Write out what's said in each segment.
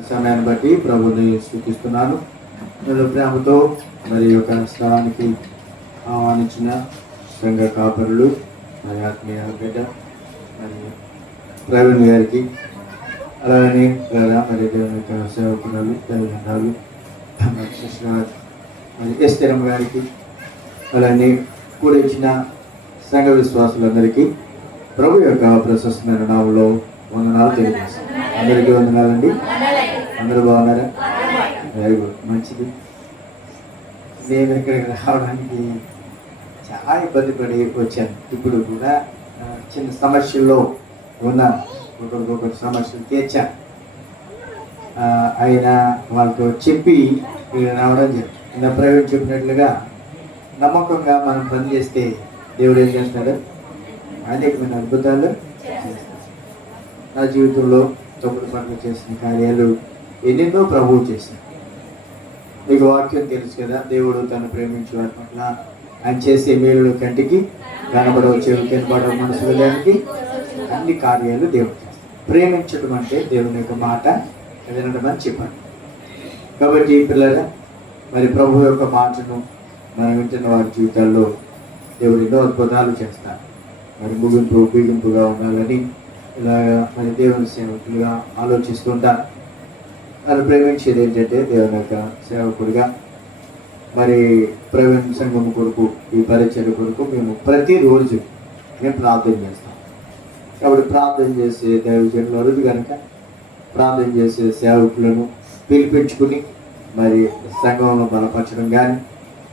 సమయాన్ని బట్టి ప్రభుని సూచిస్తున్నాను. నేను ప్రేమతో మరి యొక్క స్థలానికి ఆహ్వానించిన సంఘ కాపరులు, మరి ఆత్మీయ బిడ్డ మరి ప్రవీణ్ గారికి, అలాగని మరి దేవుని యొక్క సేవకురాలు తల్లిదండ్రులు మరి ఎస్తరమ్మ గారికి, అలానే కూడా ఇచ్చిన సంఘ విశ్వాసులందరికీ ప్రభు యొక్క ప్రశస్తమైన నామంలో వందనాలు తెలియజేస్తాను. అందరికీ వందనాలండి. అందరూ బాగున్నారా? వెరీ గుడ్, మంచిది. నేను ఇక్కడికి రావడానికి చాలా ఇబ్బంది పడి వచ్చాను. ఇప్పుడు కూడా చిన్న సమస్యల్లో ఉన్నాను. ఒకరికొకరు సమస్యలు తీర్చాను. ఆయన వాళ్ళతో చెప్పి రావడం జరిగింది. ఇలా ప్రైవేట్ చెప్పినట్లుగా నమ్మకంగా మనం పని చేస్తే దేవుడు ఏం చేస్తాడు? అనేకమైన అద్భుతాలు చేస్తాడు. నా జీవితంలో తప్పుడు పనులు చేసిన కార్యాలు ఎన్నెన్నో ప్రభువు చేశాడు. మీకు వాక్యం తెలుసు కదా, దేవుడు తను ప్రేమించే వారి పట్ల ఆయన చేసే మేలుడు కంటికి కనబడవు, చెవి కనబడవు, మనసు దానికి అన్ని కార్యాలు దేవుడు చేస్తాడు. ప్రేమించడం అంటే దేవుని యొక్క మాట వినడం అని చెప్పాడు. కాబట్టి పిల్లల మరి ప్రభు యొక్క మాటను మనం వింటున్న వారి జీవితాల్లో దేవుడు ఎన్నో అద్భుతాలు చేస్తారు. మరి బిగింపుగా ఉండాలని ఇలాగా మరి దేవుని సేవకులుగా ఆలోచిస్తుంటారు. నన్ను ప్రేమించేది ఏంటంటే దేవుని యొక్క సేవకుడిగా మరి ప్రవీణ్ సంఘం కొరకు, ఈ పరిచయ కొరకు మేము ప్రతిరోజు ప్రార్థన చేస్తాం. కాబట్టి ప్రార్థన చేసే దైవజనులు అరుదు కనుక ప్రార్థన చేసే సేవకులను పిలిపించుకుని మరి సంఘంలో బలపరచడం కానీ,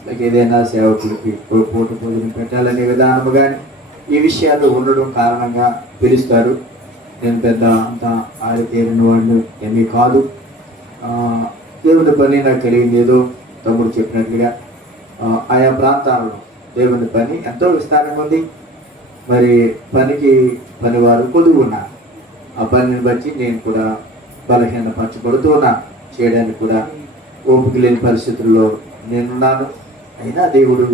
లేక ఏదైనా సేవకులకి పూట భోజనం పెట్టాలనే విధానం కానీ ఈ విషయాలు ఉండడం కారణంగా పిలుస్తారు. నేను పెద్ద అంత ఆరితేరిన వాడిని ఏమీ కాదు. దేవుని పని నాకు కలిగింది ఏదో తమ్ముడు చెప్పినట్లుగా ఆయా ప్రాంతాలలో దేవుని పని ఎంతో విస్తారంగా ఉంది. మరి పనివారు కొద్దుగా ఉన్నారు. ఆ పనిని బట్టి నేను కూడా బలహీనపరచబడుతూ ఉన్నాను. చేయడానికి కూడా ఓపిక లేని పరిస్థితుల్లో నేనున్నాను. అయినా దేవుడు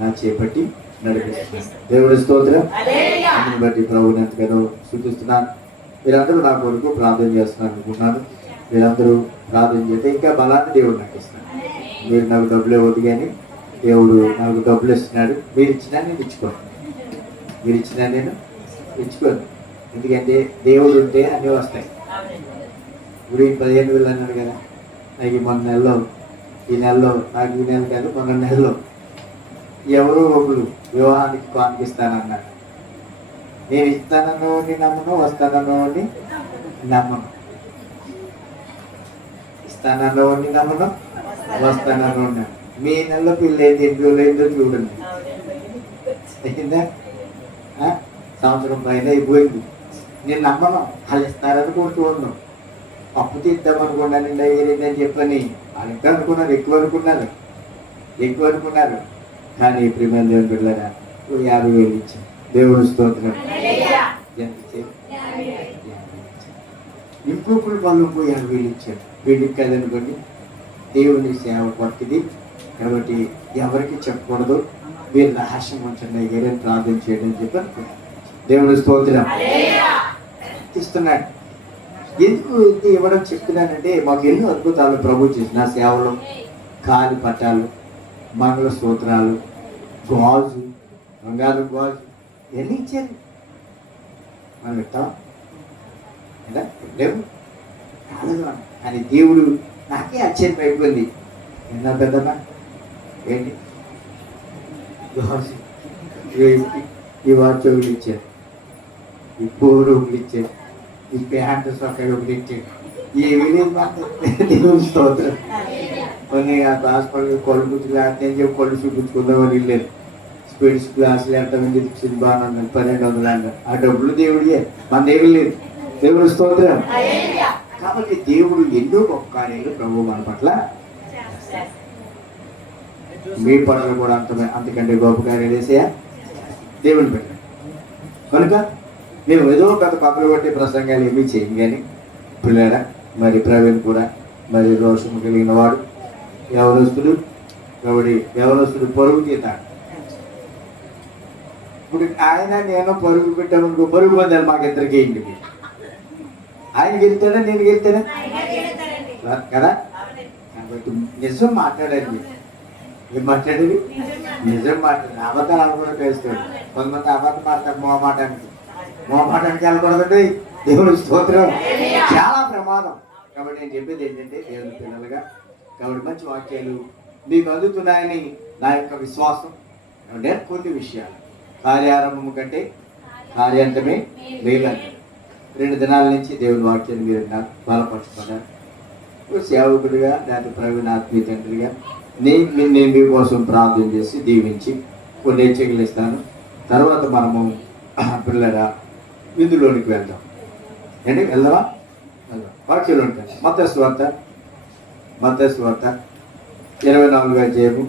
నా చేపట్టి నడిపిస్తున్నాను. దేవుడి స్తోత్రం. అందుని బట్టి ప్రభువుని ఎంతగానో సూచిస్తున్నాను. మీరందరూ నా కొరకు ప్రార్థన చేస్తున్నారు అనుకున్నాను. మీరందరూ ప్రార్థన చేస్తే ఇంకా బలాన్ని దేవుడు నాకు ఇస్తున్నాడు. మీరు నాకు డబ్బులు ఇవ్వద్దు, కానీ దేవుడు నాకు డబ్బులు ఇస్తున్నాడు. మీరు ఇచ్చినా నేను ఇచ్చుకోను, మీరు ఇచ్చినా నేను ఇచ్చుకోను. ఎందుకంటే దేవుడు ఉంటే అన్నీ వస్తాయి. ఇప్పుడు 15,000 అన్నాడు కదా, నాకు మొన్న నెలలో ఈ నెలలో నాకు ఈ నెల కాదు మొన్న నెలలో ఎవరో ఒకరు వివాహానికి కానిపిస్తానన్నాడు. నేను ఇస్తానన్నోని నమ్మను, వస్తానన్నోని నమ్మను. ఇస్తానన్నోని నమ్మను, వస్తానన్నోని. మీ నెలలో పిల్లలు ఏంటి, ఏంటో చూడండి. అయిందా? సంవత్సరం పైన అయిపోయింది. నేను నమ్మను. వాళ్ళు ఇస్తారని కూడా చూడను. అప్పు తీద్దామనుకున్నానండి అయ్యేదని చెప్పని వాళ్ళు ఇంకా అనుకున్నారు, ఎక్కువ అనుకున్నారు. కానీ ప్రియమైన దేవుని బిడ్డలారా 50,000 ఇచ్చాను. దేవుడు స్తోత్రం. ఇంకొకరు వాళ్ళకు 50,000 ఇచ్చాడు. వీడికి కదనుకోండి, దేవుని సేవ కొత్తది కాబట్టి ఎవరికి చెప్పకూడదు, మీరు రహస్యం ఉంచండి అయ్యారని ప్రార్థన చేయడం అని చెప్పి అనుకున్నాను. దేవుని స్తోత్రం ఇస్తున్నాడు. ఎందుకు ఇవ్వడం చెప్తున్నానంటే, మాకు ఎన్నో అద్భుతాలు ప్రభు చేసిన సేవలు, కాలి పట్టాలు, మంగళ స్తోత్రాలు, గాజు, బంగారు గాజు ఇవన్నీ ఇచ్చారు. మనం ఇస్తాం లేవు కాదు. అని దేవుడు నాకే ఆశ్చర్యం అయిపోయింది. ఎన్నా పెద్దమ్మా ఏంటి గాజు, ఈ వాచ్ ఒకటి ఇచ్చారు, ఈ పూలు ఒకటి ఇచ్చారు, ఈ ప్యాంటు సొక్క ఒకటి ఇచ్చారు. ఏమీ లేదు. దేవుని స్తోత్రం. కొన్ని హాస్పిటల్ కొళ్ళు పుచ్చుకుని చెప్పి కొళ్ళు చూపించుకుందామని వెళ్ళారు. స్పీడ్స్ గ్లాసులు ఎంతమంది ఇచ్చింది బాగా 1,200 అన్నారు. ఆ డబ్బులు దేవుడియే, మన దగ్గర లేదు. దేవుడు స్తోత్రం. కాబట్టి దేవుడు ఎన్నో గొప్ప కార్యాలు ప్రభు మన పట్ల, మీ పట్ల కూడా అంతకంటే గొప్ప కార్యాలు వేసేయా దేవుని పెట్టాడు. కనుక మేము ఏదో గత పక్కలు కొట్టే ప్రసంగాలు ఏమీ చేయం. కానీ పిల్లడా మరి ప్రవీణ్ కూడా మరి రోషం కలిగిన వాడు, యవనస్తుడు కాబట్టి యవనస్తుడు పరుగు తీతాడు. ఇప్పుడు ఆయన నేను పరుగు పెట్టామనుకో, పరుగు పందాలు మాకు ఇద్దరికి ఏంటి? ఆయన గెలుతాడా నేను గెలుతానా? కదా. కాబట్టి నిజం మాట్లాడండి. ఏం మాట్లాడేది? నిజం మాట్లాడి అబద్ధాలు అనుకుంటే తెలుస్తాడు. కొంతమంది అబద్ధం మాట్లాడు మోమాటానికి వెళ్ళకూడదండి. దేవుని స్తోత్రం. చాలా ప్రమాదం. కాబట్టి నేను చెప్పేది ఏంటంటే దేవుని పిల్లలుగా కాబట్టి మంచి వాక్యాలు మీకు అందుతున్నాయని నా యొక్క విశ్వాసం. అంటే కొన్ని విషయాలు కార్యారంభము కంటే కార్యాంతమే మేలండి. 2 దినాల నుంచి దేవుని వాక్యాన్ని మీరు బలపరచుకున్నారు. సేవకుడిగా లేకపోతే ప్రవీణ ఆత్మీయ తండ్రిగా నేను మీకోసం ప్రార్థన చేసి దీవించి కొన్ని హెచ్చరికలు ఇస్తాను. తర్వాత మనము పిల్లరా విందులోనికి వెళ్దాం. ఏంటి వెళ్దామా? వాక్యాలు ఉంటాయి. మత్తయి సువార్త 24వ అధ్యాయము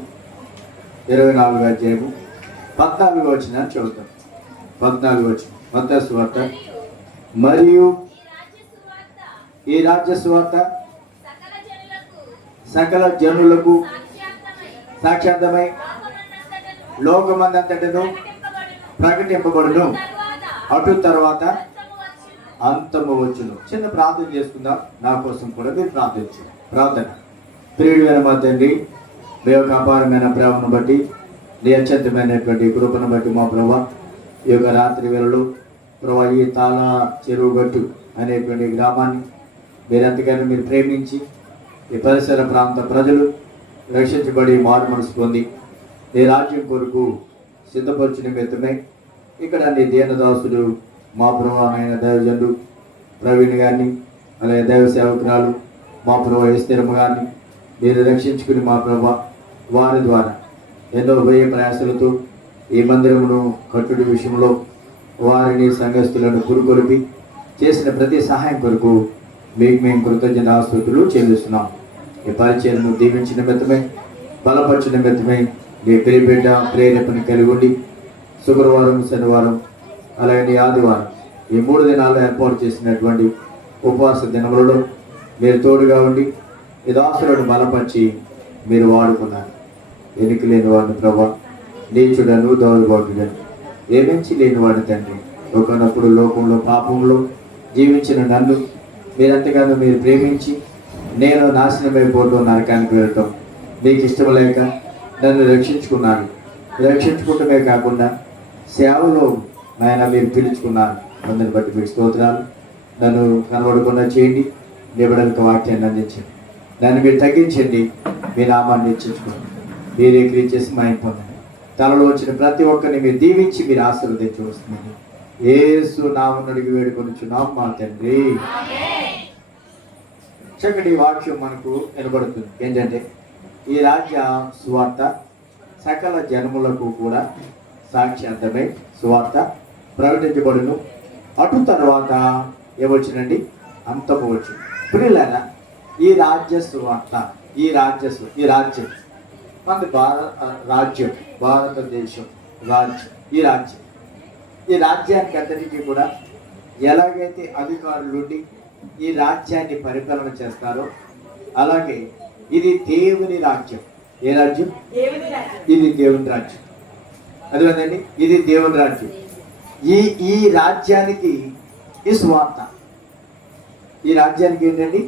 14వ వచనం చదువుతాం. 14వ వచనం మత్తయి సువార్త. మరియు ఈ రాజ్య సువార్త సకల జనులకు సాక్షార్థమై లోకమందంతటను ప్రకటింపబడును. అటు తర్వాత అంతము వచ్చును. చిన్న ప్రార్థన చేసుకుందాం. నా కోసం కూడా మీరు ప్రార్థన. ప్రియుడైన మా తండ్రి, మీ యొక్క అపారమైన ప్రేమను బట్టి, నీ అత్యంతమైనటువంటి కృపను బట్టి మా ప్రభా ఈ యొక్క రాత్రి వేళలో ప్రభా ఈ తాళ చెరువు గట్టు అనేటువంటి గ్రామాన్ని మీరెంతగానో మీరు ప్రేమించి ఈ పరిసర ప్రాంత ప్రజలు రక్షించబడి మారు మనసు పొంది నీ రాజ్యం కొరకు సిద్ధపరిచిన నిమిత్తమే ఇక్కడ నీ దీనదాసుడు మా ప్రభావమైన దైవజనుడు ప్రవీణ్ గారిని అలాగే దైవ సేవకురాలు మా ప్రభా స్థిరమ గారిని మీరు రక్షించుకుని మా ప్రభా వారి ద్వారా ఎన్నో వ్యయ ప్రయాసాలతో ఈ మందిరమును కట్టుడి విషయంలో వారిని సంఘస్థులను పురుకొలిపి చేసిన ప్రతి సహాయం కొరకు మీకు మేము కృతజ్ఞతాస్తుతులు చెల్లిస్తున్నాం. ఈ పరిచయను దీవించిన నిమిత్తమే బలపరిచిన నిమిత్తమే మీ ప్రియబిడ్డ ప్రేరేపణ కలిగి ఉండి శుక్రవారం శనివారం అలాగే ఆదివారం ఈ 3 దినాల్లో ఏర్పాటు చేసినటువంటి ఉపవాస దినములలో మీరు తోడుగా ఉండి ఈ దాసులను బలపరిచి మీరు వాడుకున్నారు. ఎన్నిక లేని వాడిని ప్రభా, నీచుడను దౌర్భాగ్యుడను ఏమించి లేని వాడిని తండ్రి, ఒకనప్పుడు లోకంలో పాపంలో జీవించిన నన్ను మీరంతగానో మీరు ప్రేమించి నేను నాశనమైపోవటం నరకానికి వెళ్ళటం మీకు ఇష్టం లేక నన్ను రక్షించుకున్నారు. రక్షించుకుంటమే కాకుండా సేవలో నాయన మీరు పిలుచుకున్నారు. అందుని బట్టి మీకు స్తోత్రాలు. నన్ను కనబడకుండా చేయండి. నిబడలకు వాక్యాన్ని అందించండి. దాన్ని మీరు తగ్గించండి. మీ నామాన్ని హెచ్చించుకోండి. మీరే క్రియ చేసి మాయం పొందండి. తలలో వచ్చిన ప్రతి ఒక్కరిని మీరు దీవించి మీరు ఆశీర్వదించి వస్తుంది. యేసు నామమున అడిగి వేడుకొనుచున్నాం మా తండ్రి. చక్కటి వాక్యం మనకు వినబడుతుంది. ఏంటంటే ఈ రాజ్య సువార్త సకల జన్ములకు కూడా సాక్షార్థమై సువార్త ప్రకటించబడును. అటు తర్వాత ఏమొచ్చిందండి? అంతము వచ్చు. ప్రియులారా, ఈ రాజ్య సువార్త ఈ రాజ్యం మన రాజ్యం భారతదేశం రాజ్యం ఈ రాజ్యానికి అందరికీ కూడా ఎలాగైతే అధికారులుండి ఈ రాజ్యాన్ని పరిపాలన చేస్తారో అలాగే ఇది దేవుని రాజ్యం. ఏ రాజ్యం? ఇది దేవుని రాజ్యం. అదేంటండి? ఇది దేవుని రాజ్యం. ఈ రాజ్యానికి ఈ స్వార్థ. ఈ రాజ్యానికి ఏంటండి?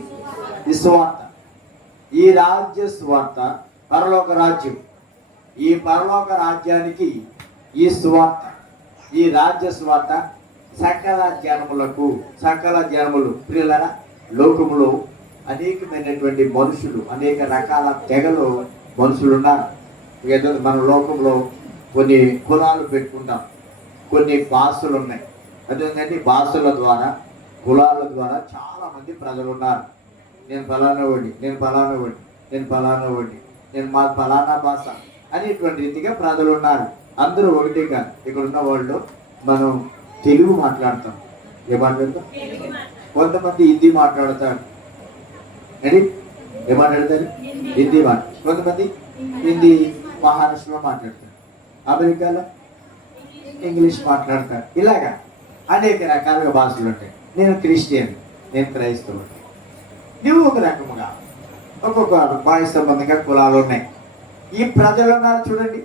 ఈ స్వార్థ. ఈ రాజ్య స్వార్థ పరలోక రాజ్యం. ఈ పరలోక రాజ్యానికి ఈ స్వార్థ, ఈ రాజ్య స్వార్థ సకల జనములు ప్రియులారా, లోకములో అనేకమైనటువంటి మనుషులు, అనేక రకాల తెగలు మనుషులు ఉన్నారు. ఏదో మన లోకంలో కొన్ని కులాలు పెట్టుకుంటాం, కొన్ని భాషలు ఉన్నాయి. అదేంటంటే భాషల ద్వారా కులాల ద్వారా చాలా మంది ప్రజలు ఉన్నారు. నేను ఫలానా వాడిని, నేను మా ఫలానా భాష అనేటువంటి రీతిగా ప్రజలు ఉన్నారు. అందరూ ఒకటే కాదు. ఇక్కడ ఉన్న వాళ్ళు మనం తెలుగు మాట్లాడతాం. ఏ మాట్లాడతాం? కొంతమంది హిందీ మాట్లాడతారు. ఏం మాట్లాడతారు? హిందీ కొంతమంది హిందీ మహారాష్ట్రలో మాట్లాడతారు, అమెరికాలో ఇంగ్లీష్ మాట్లాడతారు. ఇలాగా అనేక రకాలుగా భాషలు ఉంటాయి. నేను క్రిస్టియన్, నేను క్రైస్తవుడు. నువ్వు ఒక రకముగా ఒక్కొక్క బాహ్య సంబంధంగా కులాలు ఉన్నాయి. ఈ ప్రజలు ఉన్నారు చూడండి.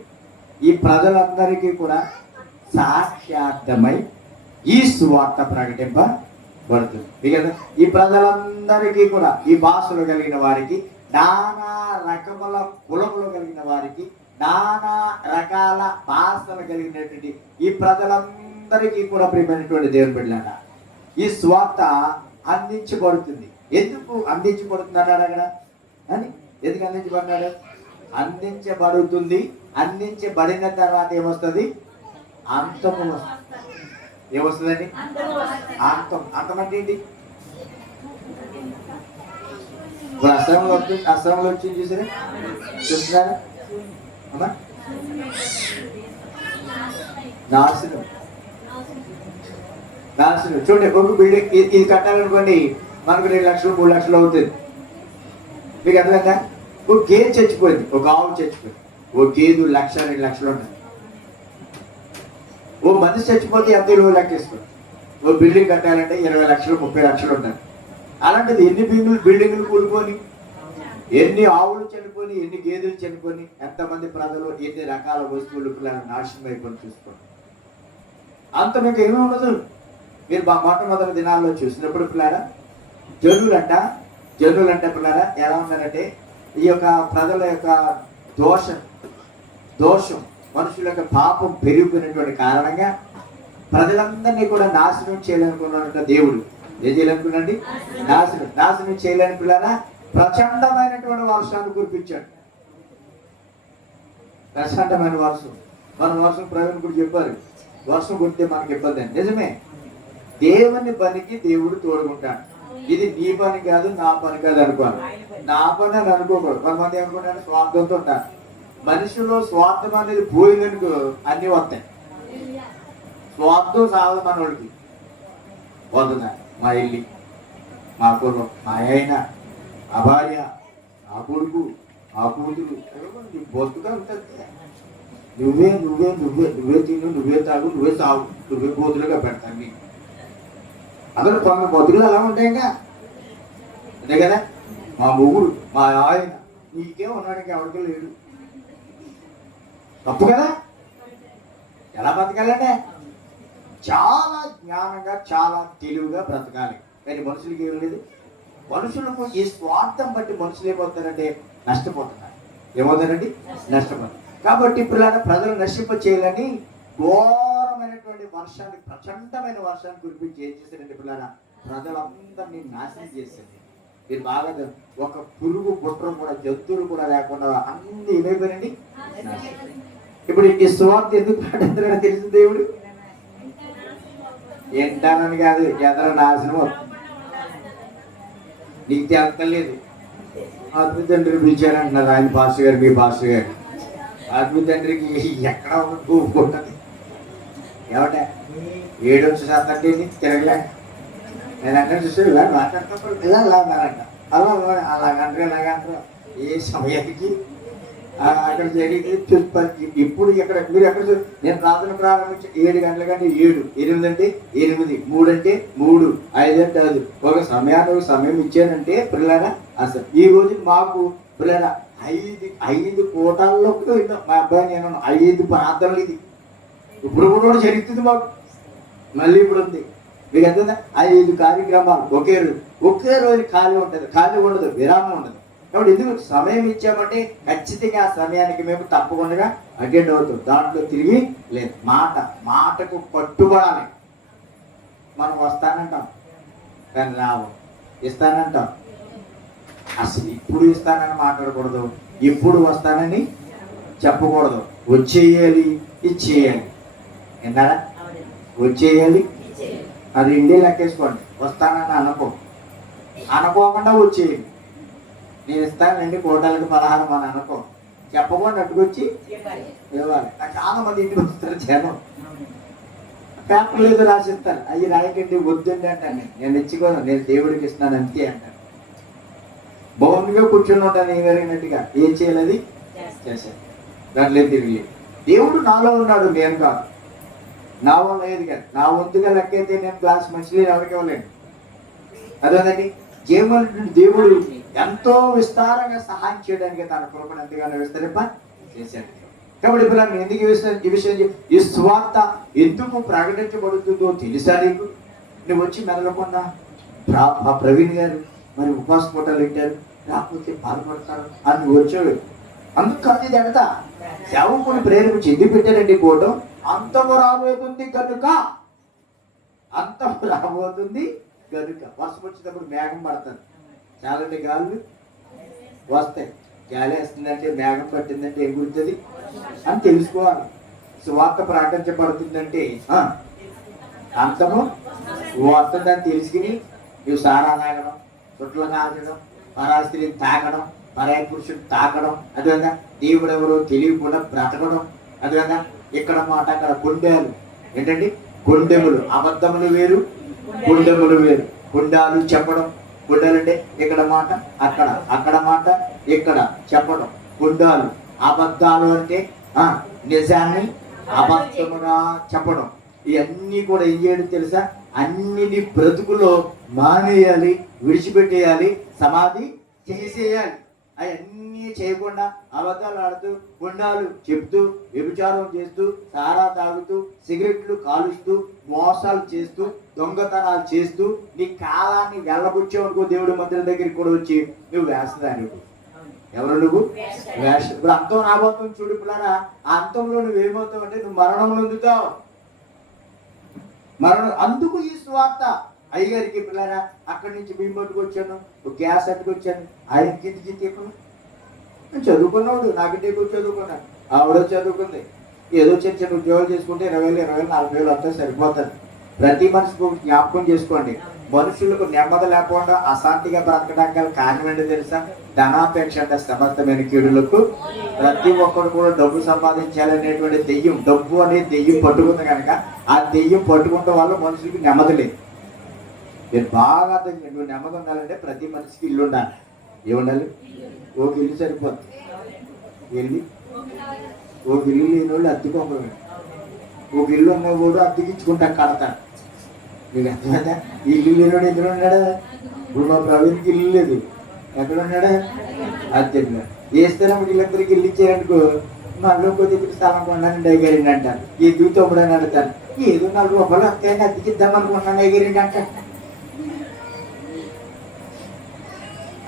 ఈ ప్రజలందరికీ కూడా సాక్షార్థమై ఈ సువార్త పడుతుంది. మీకు ఈ ప్రజలందరికీ కూడా ఈ భాషలు కలిగిన వారికి, నానా రకముల కులములు కలిగిన వారికి, నానా రకాల భాషలు కలిగినటువంటి ఈ ప్రజలందరికీ కూడా ప్రియమైనటువంటి దేవుని బిడ్డలారా, ఈ స్వార్థ అందించబడుతుంది. ఎందుకు అందించబడుతుంది అన్నాడు అక్కడ అని? ఎందుకు అందించబడినాడు? అందించబడుతుంది. అందించబడిన తర్వాత ఏమొస్తుంది? అంతము వస్తుంది. ఏమొస్తుందండి? అంతం. అంతం అంటే ఏంటి? ఇప్పుడు అశ్రమంలో వచ్చింది చూసారా? చూస్తున్నారా అమ్మా? నాశనం. చూడండి, ఒక బిల్డింగ్ ఇది కట్టాలనుకోండి, మనకు 2 లక్షలు 3 లక్షలు అవుతుంది. మీకు అర్థమైందా? ఒక గేదె చచ్చిపోయింది, ఒక ఆవు చచ్చిపోయింది, ఓ గేదె 1 లక్ష 2 లక్షలు ఉంటుంది. ఓ మనిషి చచ్చిపోతే ఎంత విలువ లెక్కేసుకోండి. ఓ బిల్డింగ్ కట్టాలంటే 20 లక్షలు 30 లక్షలు ఉంటాయి. అలాంటిది ఎన్ని బిల్డింగ్లు కూలిపోని, ఎన్ని ఆవులు చనిపోయి, ఎన్ని గేదెలు చనిపోయి, ఎంతమంది ప్రజలు, ఎన్ని రకాల వస్తువులు పిల్లలు నాశనం అయిపోయి చూసుకోండి. అంత మీకు ఏమీ ఉండదు. మీరు మొట్టమొదటి దినాల్లో చూసినప్పుడు పిల్లారా, జనులంట పిల్లారా ఎలా ఉన్నారంటే, ఈ యొక్క ప్రజల యొక్క దోషం మనుషుల యొక్క పాపం పెరిగిపోయినటువంటి కారణంగా ప్రజలందరినీ కూడా నాశనం చేయాలనుకున్నాడంట దేవుడు. ఏం చేయాలనుకున్నాండి? నాశనం చేయాలని పిల్లరా ప్రచండమైనటువంటి వర్షాన్ని కురిపించాడు. ప్రచండమైన వర్షం. వర్షం ప్రవీణ్ కూడా చెప్పారు, వర్షం కుడితే మనకి ఇబ్బంది అని. నిజమే, దేవుని పనికి దేవుడు తోడుకుంటాడు. ఇది నీ పని కాదు, నా పని కాదు అనుకోవాలి. నా పని అని అనుకోకూడదు. కొంతమంది ఏమనుకుంటారు, స్వార్థంతో ఉంటారు. మనిషిలో స్వార్థం అనేది పోయిందనుకో అన్ని వస్తాయి. స్వార్థం సాగదు మన వాడికి. వద్దునా మా ఇల్లు, మా కులం, మా ఆయన, ఆ భార్య, ఆ కొడుకు, ఆ కూతురు, బొత్తుగా ఉంటుంది. నువ్వే తిను, నువ్వే తాగు, నువ్వే సాగు, నువ్వే బోతులుగా పెడతాను నీకు. అసలు కొన్ని బతుకులు అలా ఉంటాయిగా. అంతే కదా? మా మొగుడు, మా ఆయన, నీకే ఉన్నాడికి ఎవరికి లేడు. తప్పు కదా? ఎలా బ్రతకాలంటే చాలా జ్ఞానంగా, చాలా తెలివిగా బ్రతకాలి. కానీ మనుషులకి ఏం లేదు. మనుషులకు ఈ స్వార్థం బట్టి మనుషులు ఏమవుతారంటే నష్టపోతున్నారు. ఏమవుతారండి? నష్టపోతారు. కాబట్టి ఇప్పుడు ప్రజలు నశింప చేయాలని ఘోరమైనటువంటి వర్షాన్ని, ప్రచండమైన వర్షాన్ని కురిపించి ఏం చేశారంటే పిల్లల ప్రజలందరినీ నాశనం చేశారు. మీరు బాగా ఒక పురుగు బుట్రం కూడా, జంతువులు కూడా లేకుండా అన్ని ఏమైపోయినండి. ఇప్పుడు ఈ స్వార్థ ఎందుకు పాటిస్తున్నాడో తెలిసిన దేవుడు ఏంటానని కాదు, ఎదర నాశనం. నీకు తెలకలేదు. ఆత్మ తండ్రి పిలిచారంటున్నారు ఆయన పాస్టర్ గారు, మీ పాస్టర్ గారు. ఆత్మ తండ్రికి ఎక్కడ ఉంటుంది? ఏమంటే 7% తిరగలే. నేను అక్కడ చూస్తే ఇలా మాట్లాడుతున్నప్పుడు ఇలా ఉన్నారంట. అలాగంటారు ఇలాగంటారు. ఏ సమయానికి అక్కడ జరిగింది ఇప్పుడు ఇక్కడ మీరు ఎక్కడ నేను ప్రార్థన ప్రారంభించి 7 గంటల కంటే 7, 8 అంటే 8, 3 అంటే 3, 5 అంటే 5. ఒక సమయం ఇచ్చానంటే పిల్లరా అసలు ఈ రోజు మాకు పిల్లరా 5 కోటాల్లో మా అబ్బాయి నేను 5 ప్రార్థనలు. ఇది ఇప్పుడు కూడా జరుగుతుంది మాకు. మళ్ళీ ఇప్పుడు ఉంది. మీకు ఎంత 5 కార్యక్రమాలు ఒకే రోజు ఖాళీ ఉంటుంది. ఖాళీ ఉండదు, విరామం ఉండదు. కాబట్టి ఎందుకు సమయం ఇచ్చామంటే ఖచ్చితంగా ఆ సమయానికి మేము తప్పకుండా అటెండ్ అవుతాం. దాంట్లో తిరిగి లేదు. మాటకు పట్టుబడాలి. మనం వస్తానంటాం కానీ రావు, ఇస్తానంటాం. అసలు ఇప్పుడు ఇస్తానని మాట్లాడకూడదు, ఎప్పుడు వస్తానని చెప్పకూడదు. వచ్చేయాలి, ఇచ్చేయాలి. విన్నారా? వచ్చేయాలి. అది ఇండియా లెక్కేసుకోండి. వస్తానని అనుకోకుండా వచ్చేయాలి. నేను ఇస్తానండి కోటాలకు 16 అని అనుకో, చెప్పకుండా అట్టుకొచ్చి ఇవ్వాలి. చాలా మంది ఇంటికి వస్తారు జనం. పేపర్లు ఏదో రాసిస్తారు, అవి రాయకండి వద్దండి అంటాను. నేను ఇచ్చుకోను, నేను దేవుడికి ఇస్తున్నాను అంతే అంటాను. బౌన్గా కూర్చొని ఉంటాను ఏం జరిగినట్టుగా. ఏం చేయాలి చేశాను, దాంట్లో తిరిగి. దేవుడు నాలో ఉన్నాడు, నేను కాదు. నా వల్ల ఏది కాదు. నా వంతుగా లెక్కైతే నేను గ్లాస్ మంచిగా ఎవరికి ఇవ్వలేను. అదేనండి, జీవమైనటువంటి దేవుడు ఎంతో విస్తారంగా సహాయం చేయడానికి తన కృపను ఎంతగానో విస్తరింప చేశాడు. కాబట్టి పిల్లలు ఎందుకు ఈ విషయం ఈ స్వార్థ ఎందుకు ప్రకటించబడుతుందో తెలుసా నీకు? నువ్వు వచ్చి మెదలకుండా మా ప్రవీణ్ గారు మరి ఉపవాస పూటలు పెట్టారు, రాకపోతే బాధపడతారు అని నువ్వు వచ్చాడు. అందుకు కాదు ఇది ఎడతా సేవకుని ప్రేరణకు చెంది పెట్టారండి కూటం. అంతము రాబోతుంది కనుక, అంతము రాబోతుంది కనుక. వర్షం వచ్చేటప్పుడు మేఘం పడుతుంది, చాలండి గాలు వస్తాయి. గాలి వేస్తుందంటే మేఘం పట్టిందంటే ఏం గుర్తుంది అని తెలుసుకోవాలి. సువార్త ప్రకటించబడుతుందంటే అంతము వస్తుందని తెలుసుకుని నువ్వు సారా తాగడం, చుట్టలు కాల్చడం, పరాస్త్రీని తాగడం, పరాయి పురుషుని తాగడం, అదేవిధంగా దేవుడు ఎవరో తెలియకుండా బ్రతకడం, అదేవిధంగా ఇక్కడ మాట అక్కడ కొండేలు ఏంటండి, కొండెములు అబద్ధములు వేరు, కొండెములు వేరు. కొండాలు చెప్పడం, కొండాలంటే ఇక్కడ మాట అక్కడ, అక్కడ మాట ఇక్కడ చెప్పడం. కొండాలు అబద్ధాలు అంటే నిజాన్ని అబద్ధముగా చెప్పడం. ఇవన్నీ కూడా ఏం చేయడం తెలుసా? అన్నిటి బ్రతుకులో మానేయాలి, విడిచిపెట్టేయాలి, సమాధి చేసేయాలి. అవన్నీ చేయకుండా అబద్ధాలు ఆడుతూ, గుండాలు చెప్తూ, వ్యభిచారం చేస్తూ, సారా తాగుతూ, సిగరెట్లు కాలుస్తూ, మోసాలు చేస్తూ, దొంగతనాలు చేస్తూ నీ కాలాన్ని వెళ్ళబుచ్చావనుకో దేవుడి మందిరం దగ్గరికి కూడా వచ్చి నువ్వు వేస్తాను. ఎవరు నువ్వు? వేష. ఇప్పుడు అంతం రాబోతుంది చూడు పిల్లరా. ఆ అంతంలో నువ్వు ఏమవుతావు అంటే నువ్వు మరణం పొందుతావు. మరణం. అందుకు ఈ స్వార్థ. అయ్యగారికి పిల్లరా అక్కడి నుంచి బియ్యం పట్టుకొచ్చాను, గ్యాస్ అట్టుకొచ్చాను, ఆయన కిందికి తీయకుండా చదువుకున్నాడు, నాకంటే ఎక్కువ చదువుకున్నాడు, ఆవిడ చదువుకుంది. ఏదో చిన్న చిన్న ఉద్యోగాలు చేసుకుంటే 20,000, 40,000 వస్తే సరిపోతుంది. ప్రతి మనిషికి జ్ఞాపకం చేసుకోండి, మనుషులకు నెమ్మది లేకుండా అశాంతిగా బ్రతకడానికి కారణం ఏంటో తెలుసా? ధనాపేక్ష అంటే సమర్థమైన కీడులకు. ప్రతి ఒక్కరు కూడా డబ్బు సంపాదించాలనేటువంటి దెయ్యం, డబ్బు అనేది దెయ్యం పట్టుకుంది కనుక ఆ దెయ్యం పట్టుకుంటే వల్ల మనుషులకి నెమ్మది లేదు. మీరు బాగా నువ్వు నెమ్మది ఉండాలంటే ప్రతి మనిషికి ఇల్లు ఉండాలి. ఏముండాలి? ఒక ఇల్లు సరిపోతుంది. వెళ్ళి ఒక ఇల్లు లేని వాళ్ళు అద్దెకోకపోయాడు, ఒక ఇల్లు ఉన్న కూడా అద్దెకించుకుంటా కడతాడు. మీకు అర్థమైందా? ఈ ఇల్లు లేనివాడు ఎక్కడ ఉన్నాడా? ఇప్పుడు మా ప్రవీణ్కి ఇల్లు లేదు, ఎక్కడ ఉన్నాడా? అద్దెకు వేస్తే వీళ్ళందరికీ ఇల్లు ఇచ్చారనుకో, మళ్ళీ కొద్దిగా స్థలం కొన్నాను డైగారిండి అంటారు. ఈ దూతమ్ముడు అని అడుగుతారు, ఏదో 4 రూపాయలు వస్తాయని అద్దెకిద్దాం అనుకున్నాను డైగారిండి అంటారు.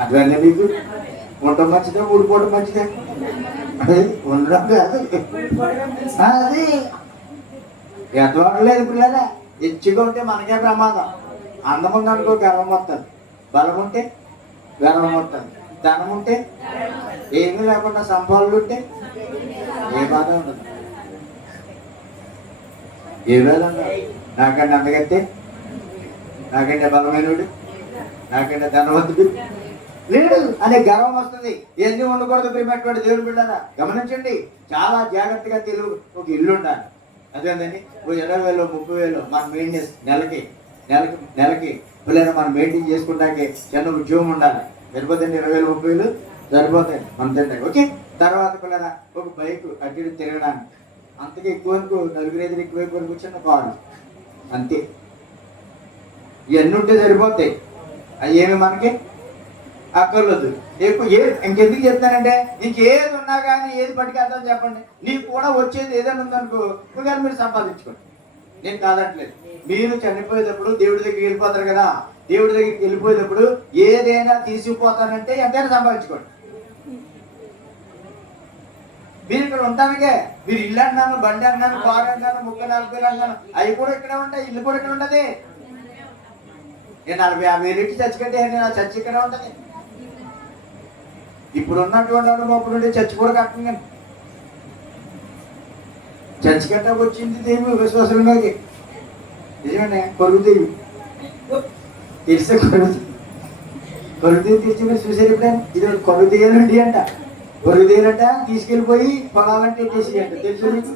అదే మీకు ఉండటం మంచిదే, ఊడిపోవడం మంచిదే. ఉండడం కాదు, అది ఎంత ఉండలేదు పిల్లలే. ఎచ్చుగా ఉంటే మనకే ప్రమాదం. అందం ఉందనుకో గర్వం వస్తుంది, బలం ఉంటే గర్వం వస్తుంది, ధనం ఉంటే ఏమీ లేకుండా సంపాదనలు ఉంటే ఏ బాధ ఉండదు, ఏ వేళ ఉండదు. నాకంటే అందగత్తే, నాకంటే బలమైనడు, నాకంటే ధనవంతుడు లేడు అనే గర్వం వస్తుంది. ఎన్ని ఉండకూడదు ప్రియమైనటువంటి దేవుని బిడ్డలారా, గమనించండి. చాలా జాగ్రత్తగా తెలుగు. ఒక ఇల్లు ఉండాలి, అదేంటండి 20,000, 30,000 మన మెయింటెనెన్స్ నెలకి పిల్లలు మనం మెయింటైన్ చేసుకుంటానికి చిన్న ఉద్యోగం ఉండాలి. సరిపోతుంది 20,000, 30,000 సరిపోతాయి మన తింటే. ఓకే. తర్వాత పిల్లల ఒక బైక్ అటు తిరగడానికి, అంతగా ఎక్కువ అనుకో, 4 ఎక్కువ వరకు చిన్న కారు, అంతే. ఇవన్నీ ఉంటే సరిపోతాయి. అవి ఏమి మనకి అక్కర్లేదు. ఎక్కువ ఇంకెందుకు చెప్తానంటే, నీకు ఏది ఉన్నా కానీ ఏది పట్టుకెళ్తాను చెప్పండి, నీకు కూడా వచ్చేది ఏదైనా ఉందనుకో ఒకవేళ మీరు సంపాదించుకోండి. నేను కాదంటలేదు. మీరు చనిపోయేటప్పుడు దేవుడి దగ్గరికి వెళ్ళిపోతారు కదా, దేవుడి దగ్గరికి వెళ్ళిపోయేటప్పుడు ఏదైనా తీసుకుపోతానంటే ఎంతైనా సంపాదించుకోండి. మీరు ఇక్కడ ఉంటానికే, మీరు ఇల్లు అన్నాను, బండి అన్నాను, కారు అన్నాను, 30-40 అన్నాను, అవి కూడా ఇక్కడే ఉంటాయి, ఇల్లు కూడా ఇక్కడ ఉంటుంది. నేను 40-50 ఇంటి చర్చి కంటే నేను ఆ చర్చి ఇక్కడే ఉంటుంది. ఇప్పుడు ఉన్నటువంటి అప్పుడు ఉండే చర్చి కూడా కట్టండి. చర్చి కట్టకు వచ్చింది దేవి విశ్వాసంలోకి. నిజమే, కొరుగుదేవి తెలిసే, కొరుగుదేవి తెచ్చి మీరు చూసారు ఎప్పుడైనా? ఇది కొరుగుదేయాలండి అంట, కొరుగుదేయాలంట తీసుకెళ్ళిపోయి పొలాలంటే వేసి అంట. తెలుసు మీకు?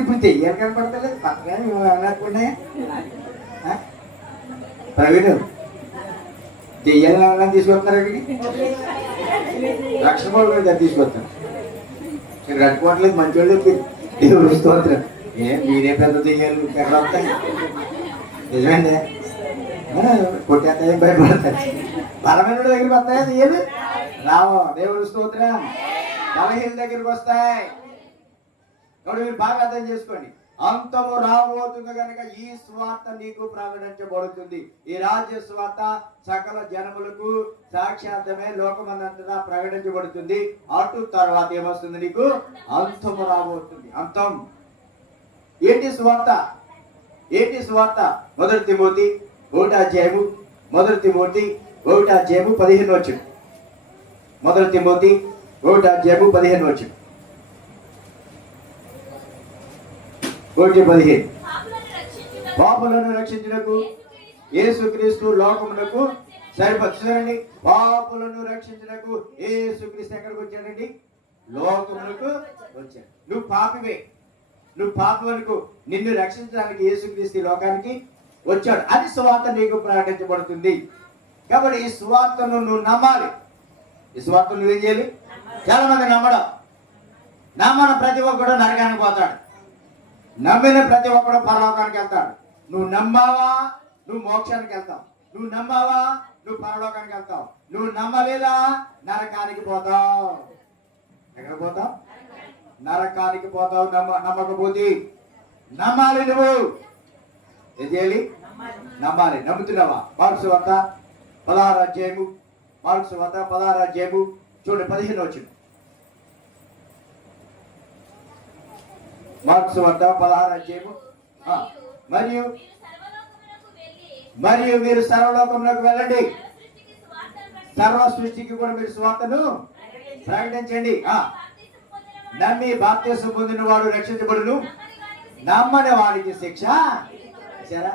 ఇప్పుడు తెయ్యాలి కనపడతలేదు పక్కన లేకుండా. ప్రవీణ్ దెయ్యాలను ఎవరైనా తీసుకొస్తున్నారు అక్కడికి? రక్షణ కూడా తీసుకొస్తాను. ఇక్కడ కట్టుకోవట్లేదు మంచి వాళ్ళు దేవుడు స్తోత్రం. మీరే పెద్ద దెయ్యాలు ఎక్కడ వస్తాయి? నిజమండి, కొట్టేస్తాయి, భయపడతాయి. బలమైన దగ్గరికి వస్తాయా దెయ్యాలు? రావు. దేవుడు స్తోత్రం. బలహీన దగ్గరికి వస్తాయి. కాబట్టి మీరు బాగా అర్థం చేసుకోండి. అంతము రాబోతుంది కనుక ఈ స్వార్థ నీకు ప్రకటించబడుతుంది. ఈ రాజ్య స్వార్థ సకల జనములకు సాక్షార్థమే లోకమందంతటా ప్రకటించబడుతుంది. అటు తర్వాత ఏమొస్తుంది? నీకు అంతము రాబోతుంది. అంతం ఏంటి? స్వార్థ. ఏంటి స్వార్థ? మొదటి తిమోతి 1 మొదటి తిమోతి 1 15 వచనం. మొదటి తిమోతి 1 15 వచనం. 1:15 పాపులను రక్షించుటకు యేసుక్రీస్తు లోకమునకు సరిపచ్చునండి. పాపులను రక్షించుటకు యేసుక్రీస్తు ఎక్కడికి వచ్చాడండి? లోకమునకు వచ్చాడు. నువ్వు పాపివే, నువ్వు పాపమునకు నిన్ను రక్షించడానికి యేసుక్రీస్తు లోకానికి వచ్చాడు. అది సువార్త నీకు ప్రకటించబడుతుంది. కాబట్టి ఈ సువార్తను నువ్వు నమ్మాలి. ఈ సువార్త నువ్వేం చేయాలి? చాలా మంది నమ్మడం. నమ్మని ప్రతి ఒక్కడు నరకానికి పోతాడు. నమ్మిన ప్రతి ఒక్కడు పరలోకానికి వెళ్తాడు. నువ్వు నమ్మావా, నువ్వు మోక్షానికి వెళ్తావు. నువ్వు నమ్మావా, నువ్వు పరలోకానికి వెళ్తావు. నువ్వు నమ్మలేదా, నరకానికి పోతావు. ఎక్కడ పోతావు? నరకానికి పోతావు. నమ్మకపోతే నమ్మాలి. నువ్వు ఏం చేయాలి? నమ్మాలి. నమ్ముతున్నావా? మార్క్స్ వార్త 16వ అధ్యాయము. మార్క్స్ వార్త 16వ అధ్యాయము చూడండి 15 వచనం. మార్క్స్ వార్త 16వ అధ్యాయము. మరియు మీరు సర్వలోకమునకు వెళ్ళండి. సర్వ సృష్టికి కూడా మీరు సువార్తను ప్రకటించండి. నమ్మి బాప్తిస్మం పొందిన వాడు రక్షించబడును, నమ్మని వారికి శిక్ష. సరే,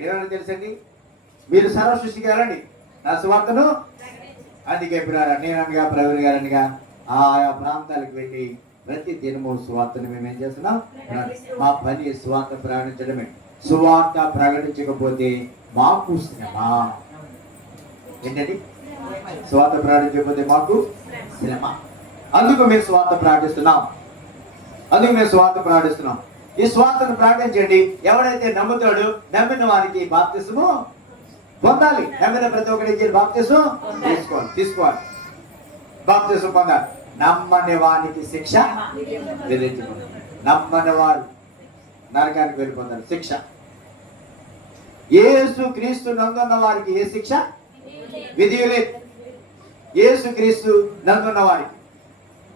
ఏమైనా తెలుసండి? మీరు సర్వ సృష్టికి వెళ్ళండి, నా సువార్తను. అందుకే నేను అనగా ప్రవీణ్ గారనిగా ఆయా ప్రాంతాలకు వెళ్ళి ప్రతి దినము సువార్తను మేమేం చేస్తున్నాం? మా పని సువార్త ప్రకటించడమే. సువార్త ప్రకటించకపోతే మాకు శ్రమ. ఏంటండి? సువార్త ప్రకటించకపోతే మాకు శ్రమ. అందుకు మేము స్వార్థ ప్రకటిస్తున్నాం. ఈ స్వార్థను ప్రకటించండి. ఎవడైతే నమ్ముతాడో నమ్మిన వారికి బాప్తిస్మము పొందాలి. నమ్మిన ప్రతి ఒక్కరికి బాప్తిస్మం తీసుకోవాలి. బాప్తిస్మం పొందాలి. నమ్మని వారికి శిక్ష విధించబడుతుంది. నమ్మని వారు నరకానికి వెళ్ళిపోతారు. శిక్ష. యేసు క్రీస్తు నందున్న వారికి ఏ శిక్ష విధియలేదు. యేసు క్రీస్తు నందున్న వారికి,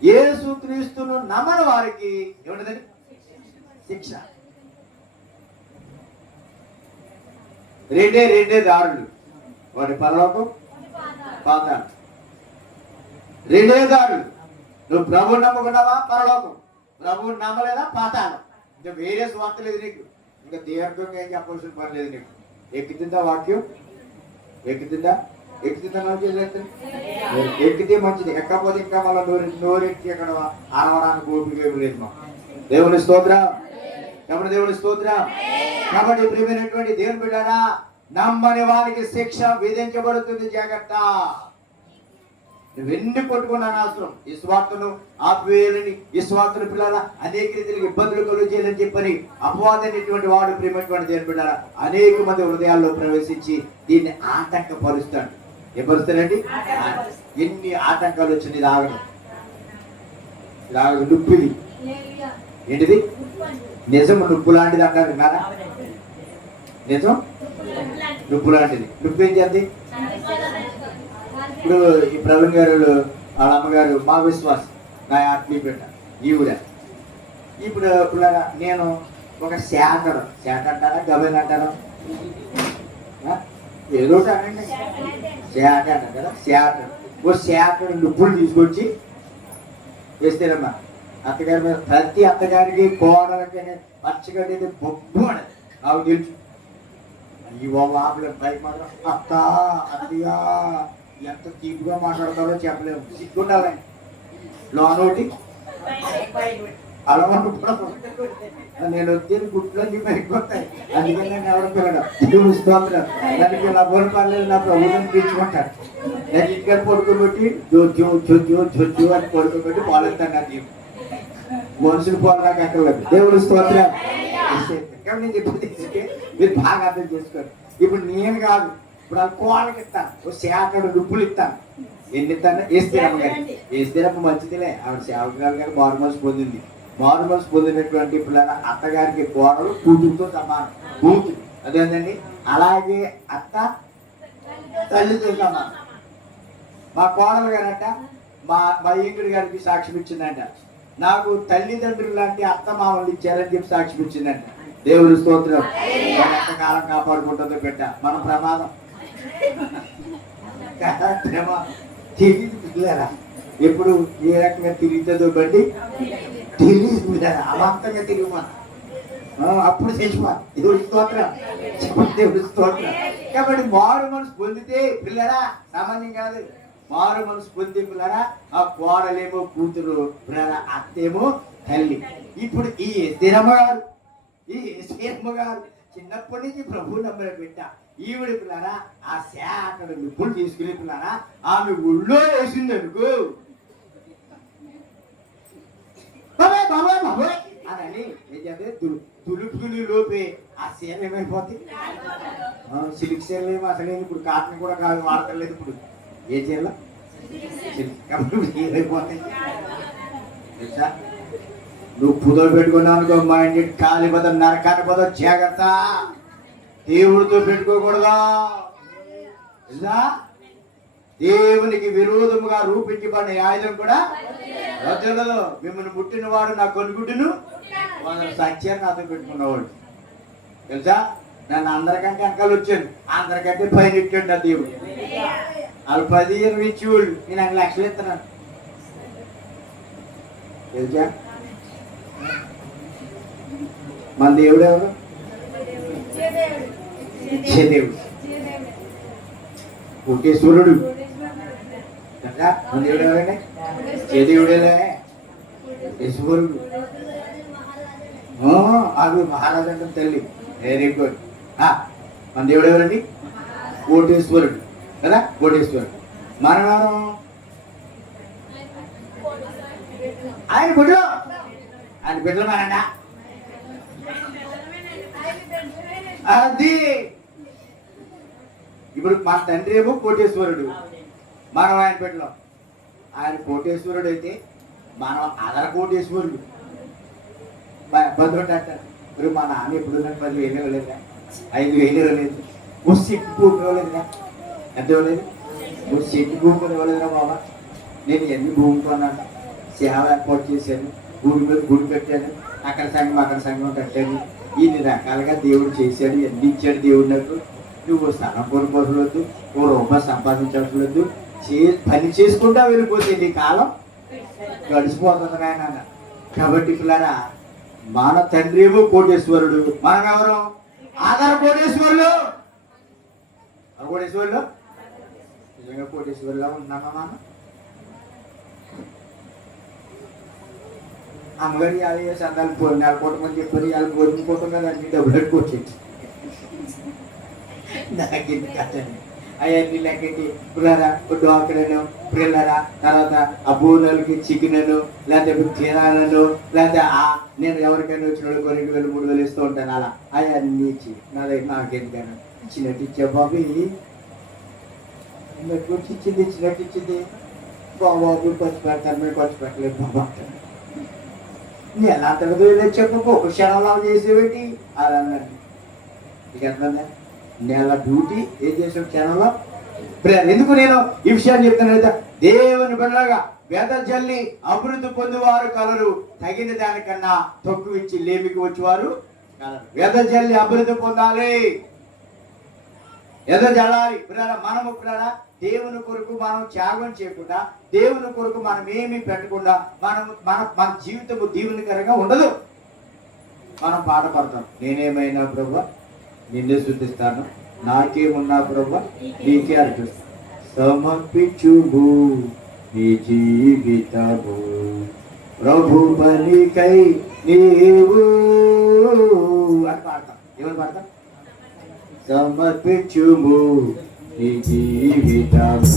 యేసు క్రీస్తును నమ్మని వారికి ఏముండదండి? శిక్ష. రెండే దారులు, వాడి పరలోకం, పాతాళం. రెండే దారులు. నువ్వు ప్రభువు నమ్ముకున్నావా? పరలోకం. ప్రభువు నమ్మలేదా? పాతాళం. ఇంకా వేరే స్వార్థ లేదు నీకు. ఇంకా దీర్ఘంగా ఏం చెప్పాల్సిన పని లేదు నీకు. ఎక్కుతుందా వాక్యం? ఎక్కుతుందా ఎక్కితే మంచిది. ఎక్కపోతే ఇంకా మళ్ళీ నోరెక్కి అక్కడ ఆడవడానికి ఓపిక లేదు. మా దేవుని స్తోత్రం. దేవుని స్తోత్రం. కాబట్టి ప్రియమైనటువంటి దేవుని బిడ్డలారా, నమ్మని వారికి శిక్ష విధించబడుతుంది. జాగ్రత్త. నువ్వెన్ని కొట్టుకున్నా అవసరం. ఈ స్వార్థను ఆపివేయాలని, ఈ స్వార్థను పిల్లల అనేక రీతిలో ఇబ్బందులు కలుగు చేయాలని చెప్పని అపవాదైనటువంటి వాడు ప్రియమైనటువంటి దేవుని బిడ్డలారా అనేక మంది హృదయాల్లో ప్రవేశించి దీన్ని ఆటంకపరుస్తాడు. ఏం పరుస్తాడండి? ఎన్ని ఆటంకాలు వచ్చింది. రాగడం నొప్పిది. ఏంటిది? నిజం నుప్పు లాంటిది అంటారు కదా. నిజం నుప్పు లాంటిది. నొప్పి ఏం చేద్ది? ఇప్పుడు ఈ ప్రవీణ్ గారు వాళ్ళ అమ్మగారు మా విశ్వాసం, నా ఆత్మీయ బిడ్డ ఈవిడ. ఇప్పుడు నేను ఒక శాటర్ అంటారా, గబెన్ అంటారా, ఏదో అనండి, శాటర్ అంటారు కదా. ఓ శాటర్ నువ్వులు తీసుకొచ్చి వేస్తేనమ్మా అత్తగారి మీద. ప్రతి అత్తగారికి కోడలకి పచ్చగడ్డి బొబ్బు అనేది నాకు తెలుసు. అయ్యో వాపుల పైకి మాత్రం అత్త అత్తయ్యా ఎంత తీపుగా మాట్లాడతారో చెప్పలేము. సిగ్గుండాలని లోనోటి అలవాటు నేను వచ్చేది గుట్లోంచి పైకిపోతాయి. అందుకని నేను ఎవరు పిల్లడం దేవుని స్తోత్రం. దానికి నా బోలు పర్లేదు, నా ప్రభుత్వం పిలుచుకుంటాడు. నేను ఇక్కడ పడుకోబెట్టి జొజ్జు అని పడుకోబెట్టి పాలెత్తాను. నా దీపు మనుషులు పోలు నాకు అక్కర్లేదు. దేవుని స్తోత్రం. నేను చెప్పి మీరు బాగా అర్థం చేసుకోండి. ఇప్పుడు నేను కాదు, ఇప్పుడు ఆ కోళ్ళకి ఇస్తాను, ఓ శాఖడు రుబ్బులు ఇస్తాను. ఎన్ని ఇస్తాను? వేస్తేరమ్మ గారి వేస్తేరమ్మ మంచిదిలే. ఆవిడ సేవకురాలు గారు బారు మనసు పొందింది. మారు మనసు పొందినటువంటి పిల్లల అత్తగారికి కోడలు కూతురుతో సమానం, కూతురు అదేంటండి. అలాగే అత్త తల్లితో సమానం. మా కోడలు గారంట మా మా ఈకుడి గారికి సాక్ష్యం ఇచ్చిందంట, నాకు తల్లిదండ్రులు లాంటి అత్త మామూలు ఇచ్చారని చెప్పి సాక్ష్యం ఇచ్చిందంట. దేవుని స్తోత్రం. ఎంతకాలం కాపాడుకుంటుందో పెట్ట మన ప్రమాదం తెలియదు. ఎప్పుడు ఏ రకంగా తిరుగుతుందో బండి తెలియదు, అమాంతంగా తిరిగిమా అప్పుడు తెచ్చుమా. దేవుడి స్తోత్రం, దేవుడి స్తోత్రం. కాబట్టి మారు మనసు పొందితే పిల్లరా సామాన్యం కాదు. మారు మనసు పొంది పిల్లరా ఆ కోడలేమో కూతురు, పిల్లరా అత్తేమో తల్లి. ఇప్పుడు ఈ స్థిరమ్మ గారు చిన్నప్పటి నుంచి ప్రభు నమ్మని పెట్ట ఈవిడ పిల్లరా ఆ శాఖను నిప్పులు తీసుకునే పిల్లరా ఆమె ఒళ్ళో వేసింది అనుకో బాబాయ్ బాబాయ్ బాబాయ్ అని తులుపుకుని లోపే ఆ సీర ఏమైపోతుంది. సిల్క్ సీరలు ఏమో అసలు ఇప్పుడు కాటన్ కూడా కాదు వాడతలేదు. ఇప్పుడు ఏ చీరలో ఏమైపోతాయి తెలుసా. నువ్వు పుదలు పెట్టుకున్నావు అనుకో మా ఇంటి కాలి పదం నరకాని పదం జాగ్రత్త. దేవుడితో పెట్టుకోకూడదా తెలుసా. దేవునికి విరోధముగా రూపించబడిన ఆయుధం కూడా రజలలో మిమ్మల్ని ముట్టిన వాడు నా కొనుగుడ్డును సత్యాన్ని నాతో పెట్టుకున్నవాడు తెలుసా. నన్ను అందరికంటే వెనకాల వచ్చాను, అందరికంటే పైన ఇచ్చాడు నా దేవుడు. వాళ్ళు 15 ఇచ్చేవాళ్ళు, నేను 2 లక్షలు ఇస్తున్నాను తెలుసా. మన దేవుడు ఎవరు? దేవుడు కోటేశ్వరుడు కదా. మన దేవుడు ఎవరండి? దేవుడేలే ఈశ్వరుడు. అది మహారాజు అంటే తల్లి. Very good. మన దేవుడు ఎవరండి? కోటేశ్వరుడు కదా, కోటేశ్వరుడు. మనం ఆయన బిడ్డలు, ఆయన బిడ్డలు మనండా. అది ఇప్పుడు మన తండ్రి ఏమో కోటేశ్వరుడు, మనం ఆయన బిడ్డలు. ఆయన కోటేశ్వరుడు అయితే మనం అదర కోటేశ్వరుడు. ఇబ్బంది అంటారు. ఇప్పుడు మా నాన్న ఎప్పుడు 10,000 ఇవ్వలేదా, 5,000 ఇవ్వలేదు, ఓ చెట్టు భూమి ఇవ్వలేదుగా. ఎంత ఇవ్వలేదు? ఓ చెట్టు భూమి ఇవ్వలేదురా బాబా. నేను ఎన్ని భూమి కొన్నాను, సేవ ఏర్పాటు చేశాను, గుడి మీద గుడి కట్టాను, అక్కడ సంఘం అక్కడ సంఘం కట్టాను. ఇన్ని రకాలుగా దేవుడు చేశాడు, ఎన్ని ఇచ్చాడు దేవుడు నాకు. నువ్వు స్థలం కొనుక్కోవద్దు, ఓ రూపాయి సంపాదించవద్దు, పని చేసుకుంటా వెళ్ళిపోతే నీ కాలం గడిచిపోతుంది నాయన. కాబట్టి పిల్లరా మన తండ్రి ఏమో కోటేశ్వరుడు, మనం ఎవరు? ఆధార కోటేశ్వరులు. కోటేశ్వరులు నిజంగా కోటేశ్వరులా ఉన్నామా మనం? అమ్మగారి 50 సందాలు నెలకోవటమని చెప్పారు, వాళ్ళు కోరుకుపోవటం కదా అన్ని డబ్బులు పెట్టుకోవచ్చు. నాకెందుకు కట్టండి అవన్నీ లెక్కటి పుల్లరా డోకలను పిల్లరా, తర్వాత ఆ బోనలకి చికెనను, లేకపోతే తీరాలను, లేకపోతే నేను ఎవరికైనా వచ్చిన వాళ్ళు 2,000 3,000 ఇస్తూ ఉంటాను. అలా అవన్నీ ఇచ్చి నా దగ్గర నాకెందుకైనా ఇచ్చినట్టు ఇచ్చే బాబు, ఇచ్చినట్టు ఇచ్చింది బాబు. ఖర్చు పెడతాను, మేము ఖర్చు పెట్టలేదు బాబా అంటాను. నేను ఎలా అంతకు చెప్పకు ఒక క్షణంలో చేసేవేటి అది అన్నట్టు. ఇక ఎట్లా నెల డ్యూటీ ఏం చేసే క్షణంలో ఎందుకు నేను ఈ విషయాన్ని చెప్తాను? దేవుని బిడ్డలుగా వెదజల్లి అభివృద్ధి పొందేవారు కలరు, తగిన దానికన్నా తక్కువ ఇచ్చి లేమికి వచ్చేవారు కలరు. వెదజల్లి అభివృద్ధి పొందాలి, ఎదజల్లాలి. మనము దేవుని కొరకు మనం త్యాగం చేయకుండా, దేవుని కొరకు మనం ఏమీ పెట్టకుండా మన జీవితము దీవెనకరంగా ఉండదు. మనం బాధపడతాం. నేనేమైనా ప్రభువా నిన్నే శుద్ధిస్తాను, నాకేమున్నా ప్రభువా నీకే అర్పిస్తాను. సమర్పించుము నీ జీవితము ప్రభు పనికై నీవు అని పాడతాం. ఎవరు పాడతాం? సమర్పించుము నీ జీవితము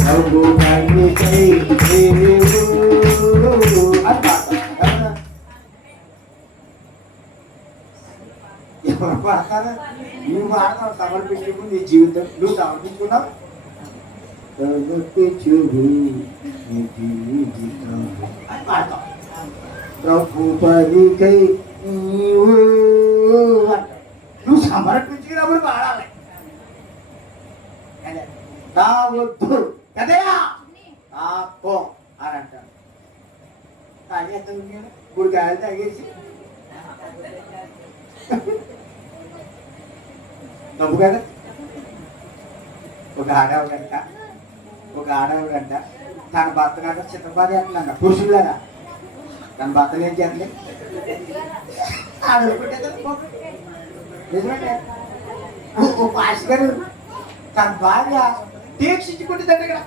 ప్రభు పనికై నీవు అని పాడతాం. ఎవరు పాడతారా? నువ్వు పాడతావు. సమర్పించుకు నీ జీవితం నువ్వు సమర్పించుకున్నావు. సమర్పించుకు నీ జీవితం అని పాడతావు. ప్రభుపదికై నీవు అంట. నువ్వు సమర్పించుకున్నప్పుడు పాడాలి. నా వద్దు కదయా పో అని అంటాను. తాగేస్తాను నేను ఇప్పుడు గాలి తాగేసి నవ్వు కదా. ఒక ఆడవాడంట తన భర్త కాక చిత్రపాటు చేస్తుందంట. పురుషులారా తన భర్తను ఏం చేస్తుంది? నిజమంటే ఓ పాస్ గారు తన భార్య దీక్షించుకుంటుందంట ఇక్కడ.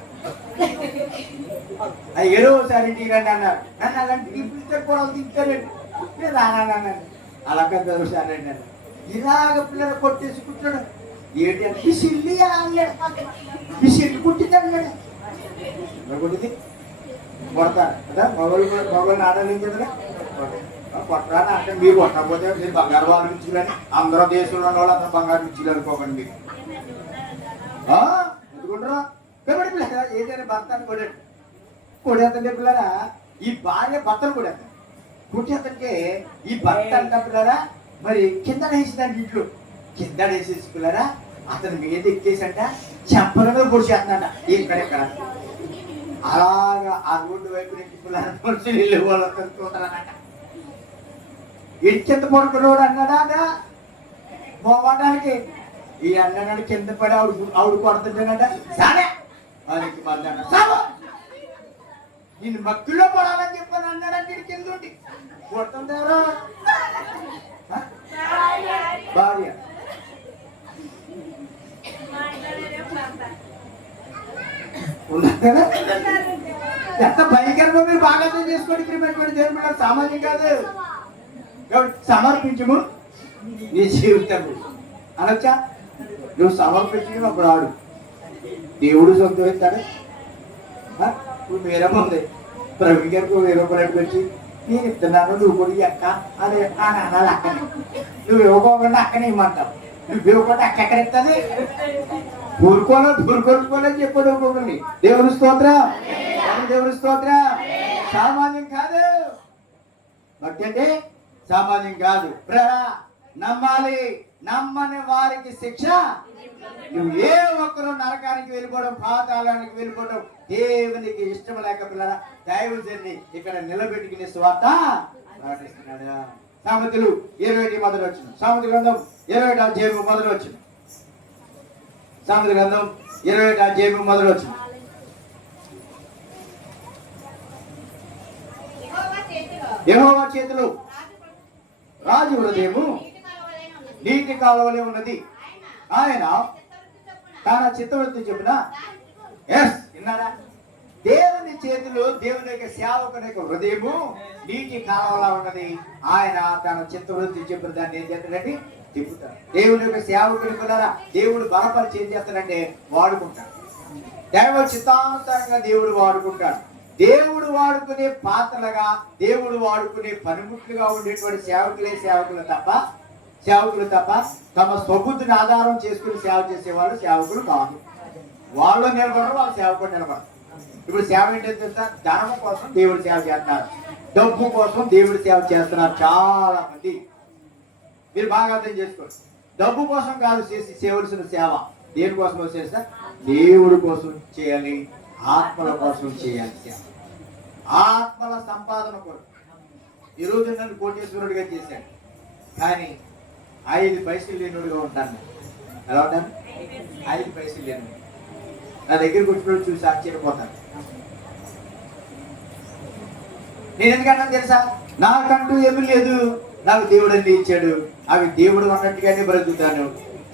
ఏదో ఒకసారి ఇంటికి రండి అన్నారు. నన్ను అలాంటి టిప్పులు కూడా తింటారండి. నేను రానన్నాను. అలా పెద్ద ఒకసారి రండి అన్నారు. ఇలాగ పిల్లలు కొట్టేసి కూర్చోడు. ఏంటి అంటే పిసిల్లి పిసిల్లి కుట్టిందండి మేడం. కొట్టింది కొడతారు కదా. మొగలు ఆడలేదు కదా. కొట్టరాని అంటే మీరు కొట్టకపోతే మీరు బంగారు వాళ్ళు ఇచ్చులని అందరూ దేశంలో ఉన్న వాళ్ళు అందరూ బంగారు ఇచ్చులు అనుకోకండి. మీరు ఎందుకుంటారా? కాబట్టి పిల్లరా ఏదైనా భర్తను కొడేతంటే పిల్లరా ఈ భార్య భర్తను కొడేస్తాను. కుట్టేతంటే ఈ భర్త అంటే పిల్లరా మరి కింద వేసిందండి. ఇంట్లో కింద వేసేసి పిల్లరా అతను మీద ఎక్కేసంట చెంపలలో పొడిచేస్తుందంట. ఎక్కడెక్కడ అలాగా ఆ రోడ్డు వైపు నుంచి పిల్లల మనుషులు వెళ్ళే వాళ్ళు చూస్తారన్నట. కింద పడుకున్నాడు అన్నాడా పోవడానికి. ఈ అన్నాడు కింద పడి ఆవిడ కొడుతుంటేనట. సరే వారికి నేను మక్కుల్లో పడాలని చెప్పాను అన్నాడంటే కింద ఉండి కొడుతుంది ఎవరో భార్య. ఎంత భయంకరంగా మీరు బాగా చేసుకోండి. ప్రిపేర్ దేవుడు సామాన్యం కాదు. కాబట్టి సమర్పించము నీ జీవితం అనొచ్చా. నువ్వు సమర్పించుకున్నప్పుడు ఆడు దేవుడు సంతోషిస్తాడు. ఇప్పుడు వేరమ్మ ఉంది ప్రవీణ్ గారికి 1000 రూపాయలు పెట్టి నేను ఇస్తున్నాను నువ్వు కూడా అక్క అదే అనాలి. అక్కని నువ్వు ఇవ్వకోకుండా అక్కనే ఇమ్మంటావు. నువ్వు ఇవ్వకుండా అక్క ఎక్కడ ఇస్తుంది? ఊరుకోలేని చెప్పాడు ఒక్కొక్కరిని. దేవుని స్తోత్రం, దేవుని స్తోత్రం. సామాన్యం కాదు. భక్తి అంటే సామాన్యం కాదు. నమ్మాలి. నమ్మని వారికి శిక్ష. నువ్వు ఏ ఒక్కరు నరకానికి వెళ్ళిపోవడం పాతాళానికి వెళ్ళిపోవడం దేవునికి ఇష్టం లేక పిల్లరా దైవజన్ని ఇక్కడ నిలబెట్టుకునే స్వార్థ ప్రకటిస్తున్నాడు. సామెతలు 21 మొదలు వచ్చిన సామెతల గ్రంథం 21 అధ్యాయం మొదలు వచ్చిన సామెతల గ్రంథం 21 అధ్యాయం మొదలు వచ్చిన యెహోవా చేతిలో రాజు హృదయము నీటి కాలువలే ఉన్నది. ఆయన తన చిత్తవృత్తి చెప్పిన విన్నారా? దేవుని చేతిలో దేవుని యొక్క సేవకుని యొక్క హృదయము నీటి కాలువలా ఉన్నది. ఆయన తన చిత్తవృత్తి చెప్పిన దాన్ని ఏం చేస్తాడంటే తిప్పుతాడు. దేవుని యొక్క సేవకుని పిల్లరా దేవుడు బలపరిచి ఏం చేస్తాడంటే వాడుకుంటాడు. దైవ చిత్తానుసారంగా దేవుడు వాడుకుంటాడు. దేవుడు వాడుకునే పాత్రలుగా దేవుడు వాడుకునే పనిముట్లుగా ఉండేటువంటి సేవకులు తప్ప తమ స్వబుద్ధిని ఆధారం చేసుకుని సేవ చేసేవాళ్ళు సేవకులు కాదు. వాళ్ళు నిలబడరు, వాళ్ళు సేవకులు నిలబడరు. ఇప్పుడు సేవ ఏంటంటే తెలుసా? ధనము కోసం దేవుడు సేవ చేస్తున్నారు, డబ్బు కోసం దేవుడు సేవ చేస్తున్నారు చాలా మంది. మీరు బాగా అర్థం చేసుకోండి. డబ్బు కోసం కాదు చేయవలసిన సేవ. దేనికోసం చేస్తా? దేవుడి కోసం చేయాలి, ఆత్మల కోసం చేయాలి సేవ. ఆత్మల సంపాదన కొరకు. ఈరోజు నన్ను కోటేశ్వరుడిగా చేశాడు, కానీ 5 పైసలు లేనుడిగా ఉంటాను. ఎలా ఉంటాను? 5 పైసలు లేను. నా దగ్గరికి వచ్చినప్పుడు చూసి ఆశ్చర్యపోతాను. నేను ఎందుకన్నా తెలుసా? నాకంటూ ఏమీ లేదు, నాకు దేవుడు అన్ని ఇచ్చాడు. అవి దేవుడు అన్నట్టుగానే బ్రతుకుతాను.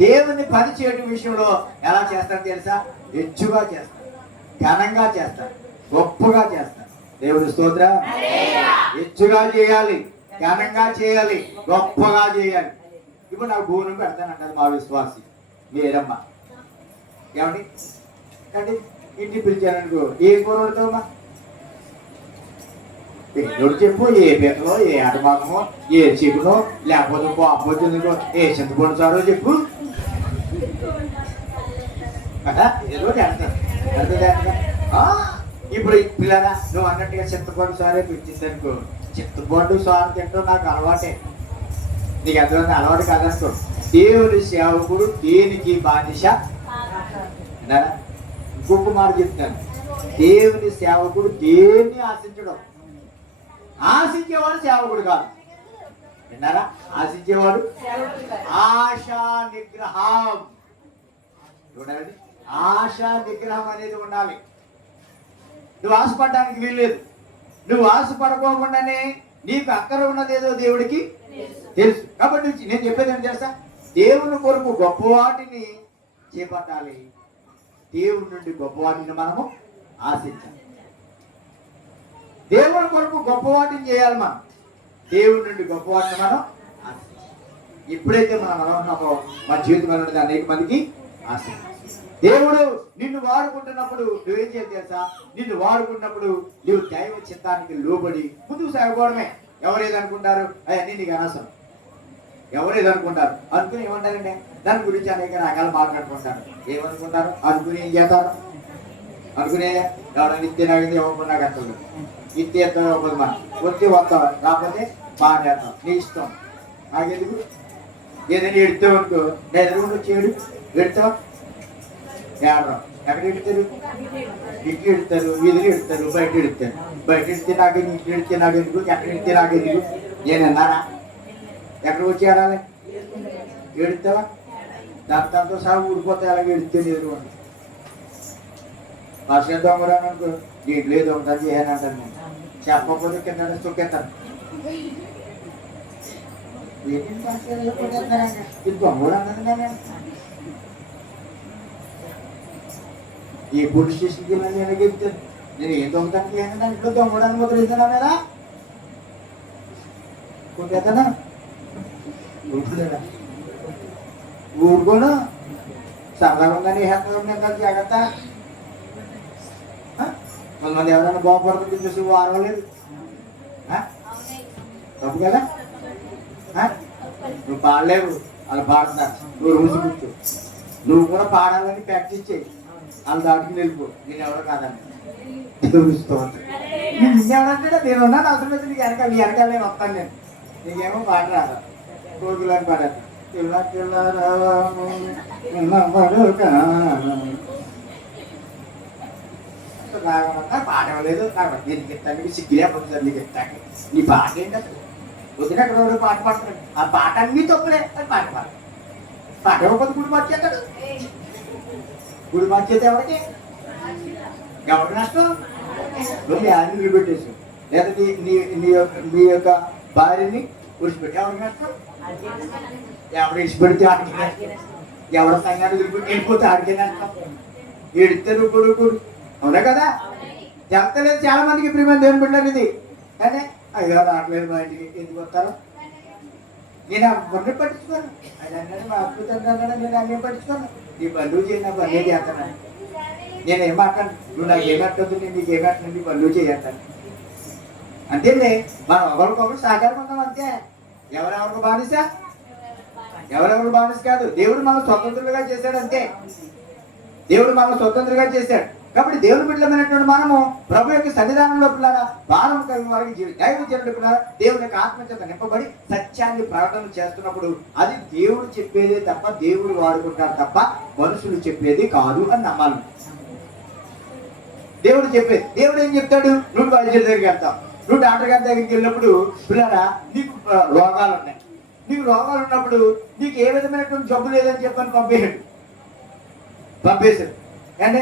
దేవుని పని చేయడం విషయంలో ఎలా చేస్తాను తెలుసా? హెచ్చుగా చేస్తాను, ఘనంగా చేస్తాను, గొప్పగా చేస్తాను. దేవుడి స్తోత్రం. హెచ్చుగా చేయాలి, ఘనంగా చేయాలి, గొప్పగా చేయాలి. ఇప్పుడు నాకు భూమిని పెడతానంటది మా విశ్వాసి మీరమ్మ. ఏమండి అంటే ఇంటికి పిలిచాననుకో, ఏ కూర వండుతావమ్మా? పెద్దోడు చెప్పు, ఏ పీకలో, ఏ ఆటమాకమో, ఏ చికెనో, లేకపోతే అప్పొచ్చిందికో, ఏ చింతపండు చారో చెప్పు కదా. ఏదో ఇప్పుడు పిల్లరా నువ్వు అన్నట్టుగా చింతపండు సారే పెట్టిందనుకో, చింతపండు సారు తింటాం నాకు అలవాటే. నీకు ఎంతమంది అలవాటు కాదనుకో. దేవుని సేవకుడు దేనికి బానిస విన్నారా? ఇంకొక మాట చెప్తాను, దేవుని సేవకుడు దేన్ని ఆశించడం. ఆశించేవాడు సేవకుడు కాదు. విన్నారా? ఆశించేవాడు ఆశా నిగ్రహం. చూడండి, ఆశా నిగ్రహం అనేది ఉండాలి. నువ్వు ఆశపడడానికి వీల్లేదు. నువ్వు ఆశపడుకోకుండానే నీకు అక్కర ఉన్నదేదో దేవుడికి తెలుసు. కాబట్టి నేను చెప్పేది ఏం తెలుసా? దేవుని కొరకు గొప్ప వాటిని చేపట్టాలి. దేవుడి నుండి గొప్ప వాటిని మనము ఆశించాలి. దేవుని కొరకు గొప్ప వాటిని చేయాలి. మనం దేవుడి నుండి గొప్ప వాటిని మనం ఆశించాలి. ఎప్పుడైతే మనం అలా ఉన్నామో మన జీవితంలో ఉన్నది అనేక మందికి ఆశించాలి. దేవుడు నిన్ను వాడుకుంటున్నప్పుడు నువ్వేం చేయాలి తెలుసా? నిన్ను వాడుకున్నప్పుడు నువ్వు దైవ చిత్తానికి లోబడి ముందుకు సాగకూడమే. ఎవరేదనుకుంటారు అవన్నీ నీకు అనవసరం. ఎవరేదనుకుంటారు అనుకుని ఏమంటారండి, దాని గురించి అనేక రకాలు మాట్లాడుకుంటారు. ఏమనుకుంటారు అనుకుని ఏం చేస్తారు? అనుకునే ఎవరైనా నిత్య నాగింది ఇవ్వకుండా కట్టలేదు. నిత్య ఇవ్వకూడదు. మనం వచ్చి వస్తాం, రాకపోతే బాగా చేస్తాం, నీ ఇష్టం. నాకెందుకు? ఏదైనా ఎడుతావు అనుకో, నేను ఎదురుకుండా వచ్చేడు ఎడతావు. ఎక్కడ ఎడతారు? ఇంట్లో ఎడతారు, వీధులు ఎడతారు, బయట ఎడతారు. బయట ఎడితే నాకెందుకు, ఇంట్లో ఎడితే నాకెందుకు, ఎక్కడ ఎడితే నాకెందుకు? నేనన్నారా? ఎక్కడికి వచ్చి ఆడాలి? ఎడుతావా? దాంతో సహా ఊడిపోతే అలాగే ఎడితే లేదు అని వర్షం దొంగరాను అనుకో, దీంట్లో ఏదో ఉంటుంది అని అంటాను. నేను చెప్పకపోతే కింద తొక్కేస్తాను. ఇది దొంగడు అన్నది. ఈ పోలీస్ స్టేషన్కి వెళ్ళి నేను చెప్తాను, నేను ఏం దొంగతానికి ఏంటంటే ఇంట్లో దొంగడానికి ముద్రించాను కదా. కొట్టేస్తానా? ఊరుకోను. సరదాగా ఉందని హెల్త్ జాగ్రత్త. కొంతమంది ఎవరైనా బాగుపడుతుంది చూసి వారవలేదు. తప్పు కదా? నువ్వు పాడలేవు, అలా పాడతారు. నువ్వు రోజు కూర్చో. నువ్వు కూడా పాడాలని ప్రాక్టీస్ చేయి. వాళ్ళ దాటికి వెళ్ళిపో. నేను ఎవరో కాదండి. నిన్నెవరంటే నేనున్నాను. అవసరం అయితే నీకు వెనకాల నీ వెనకాల నేను వస్తాను. నేను నీకేమో పాట రాదు. కోగులని పాడాను. పాట ఇవ్వలేదు. నాకు దీనికి ఇస్తాను, సిగ్గులే పొందుతాను. నీకు ఇస్తాను. నీ పాట ఏంటి అసలు? వద్దున అక్కడ పాట పాడుతున్నాడు. ఆ పాట అన్నీ తప్పులే. అది పాట పాడు. పాట ఇవ్వకపోతే గుడి మార్చేస్తాడు. గుడి మార్చేస్తే ఎవరికి? ఎవరికి నష్టం? నువ్వు యాన్ని నిలబెట్టేసి లేదా నీ యొక్క భార్యని విడిచిపెట్టి ఎవరికి నష్టం? ఎవరు విడిచిపెడితే ఆడికి నష్టం. ఎవరి సంఘాన్ని నిలబెట్టి వెళ్ళిపోతే ఆడికే నష్టం. ఎడితే నువ్వు కొడుకు. అవునా కదా? చెప్తలేదు చాలా మందికి ప్రియమైన దేవుని బిడ్డలు ఇది. కానీ అయ్యో రావట్లేదు మా ఇంటికి, ఎందుకు వస్తారు? నేను మొన్న పట్టించుకోను. అది అన్నాడు మా అద్భుతంగా అన్నాడు. నేను అన్నీ పట్టించుకోను. నీ బంధువు చేయి, నా బంధువు చేస్తాను. నేను ఏం మాట్లాడు, నువ్వు నాకు ఏమట్టుంది, నేను నీకు ఏమట్టుంది, నీ బంధువు చేయంటాను. అంతేలే, మనం ఒకరికొకరు సహకారం ఉన్నాం అంతే. ఎవరెవరికి బానిస? ఎవరెవరు బానిస కాదు. దేవుడు మనం స్వతంత్రులుగా చేశాడు అంతే. దేవుడు మనం స్వతంత్రంగా చేశాడు. కాబట్టి దేవుని బిడ్డలమైనటువంటి మనము ప్రభు యొక్క సన్నిధానంలో పిల్లారా, భారం కలిగిన వారికి దైవ జనుడు పిల్లారా, దేవుని యొక్క ఆత్మచేత నింపబడి సత్యాన్ని ప్రకటన చేస్తున్నప్పుడు అది దేవుడు చెప్పేదే తప్ప, దేవుడు వాడుకుంటాడు తప్ప మనుషులు చెప్పేది కాదు అని నమ్మాలి. దేవుడు చెప్పేది. దేవుడు ఏం చెప్తాడు? నువ్వు వైద్యుడి దగ్గరికి వెళ్తావు. నువ్వు డాక్టర్ గారి దగ్గరికి వెళ్ళినప్పుడు పిల్లారా నీకు రోగాలు ఉన్నాయి. నీకు రోగాలు ఉన్నప్పుడు నీకు ఏ విధమైనటువంటి జబ్బు లేదని చెప్పని పంపేశాడు. అంటే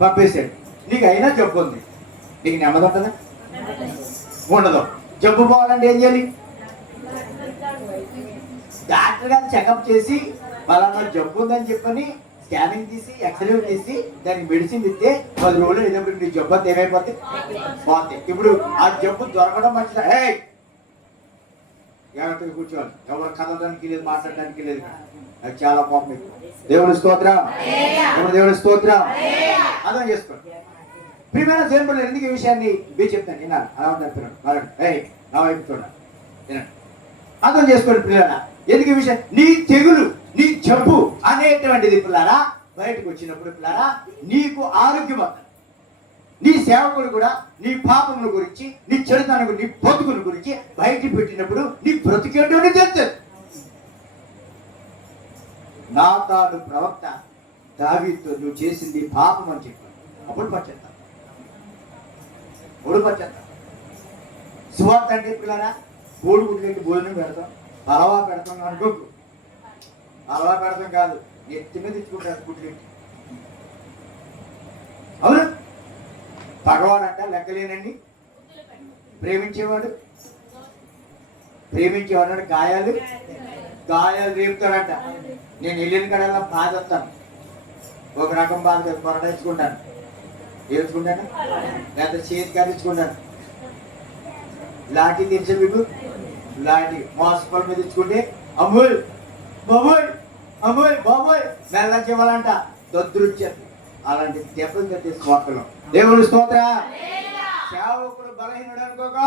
పంపేశాడు. నీకు అయినా జబ్బు ఉంది, నీకు నెమ్మది ఉంటుందా? ఉండదు. జబ్బు పోవాలంటే ఏం చేయాలి? డాక్టర్ గారు చెకప్ చేసి వాళ్ళ జబ్బు ఉందని చెప్పని స్కానింగ్ తీసి ఎక్స్రే తీసి దానికి మెడిసిన్ ఇస్తే 10 రోజులు అయినప్పుడు నీ జబ్బు అంతా ఏమైపోతే పోతే. ఇప్పుడు ఆ జబ్బు దొరకడం మంచిదా? జాగ్రత్తగా కూర్చోవాలి. ఎవరు కదలడానికి లేదు, మాట్లాడడానికి లేదు. అది చాలా కోపం. దేవుడి స్తోత్రం, దేవుడి స్తోత్రం. అర్థం చేసుకోండి. ప్రియమైన దేవుడు ఎందుకు ఈ విషయాన్ని మీరు చెప్తాను విన్నాను. అలా ఉంటారు నా వైపు చూడండి, వినండి, అర్థం చేసుకోండి పిల్లరా. ఎందుకు ఈ విషయం? నీ తెగులు, నీ జబ్బు అనేటువంటిది పిల్లారా బయటకు వచ్చినప్పుడు పిల్లారా నీకు ఆరోగ్యం వస్తుంది. నీ సేవకుడు కూడా నీ పాపముల గురించి, నీ చెడుతనం, నీ బతుకుల గురించి బయట పెట్టినప్పుడు నీ బ్రతికేటో తెలుస్తుంది. నాతాను ప్రవక్త దావీదుతో నువ్వు చేసింది పాపం అని చెప్పాను. అప్పుడు పచ్చేద్దాం. సువార్త అంటే పిల్లరా కోడిగుడ్లకి భోజనం పెడతాం, అలవా పెడతాం అనుకోకు. అలవా పెడతాం కాదు, నెత్తి మీద ఇచ్చుకుంటారు గుడ్లకి. అవును, పగవాడంట లెక్కలేనండి ప్రేమించేవాడు గాయాలు రేపుతాడంట. నేను వెళ్ళిన కడలా బాధ వస్తాను, ఒక రకం బాధ పొరటేసుకుంటాను, ఏడ్చుకుంటాను, లేదా చేతి కరించుకుంటాను. లాఠీ తెచ్చే మీకు లాఠీ మోసపల మీద ఇచ్చుకుంటే అమ్ముల్ బాబోయ్ మెల్లకి ఇవ్వాలంట, దొద్దురుచ్చారు. అలాంటి దెబ్బలు తెచ్చే స్వార్థలో దేవుడు స్తోత్ర. సేవకుడు బలహీనుడు అనుకోక,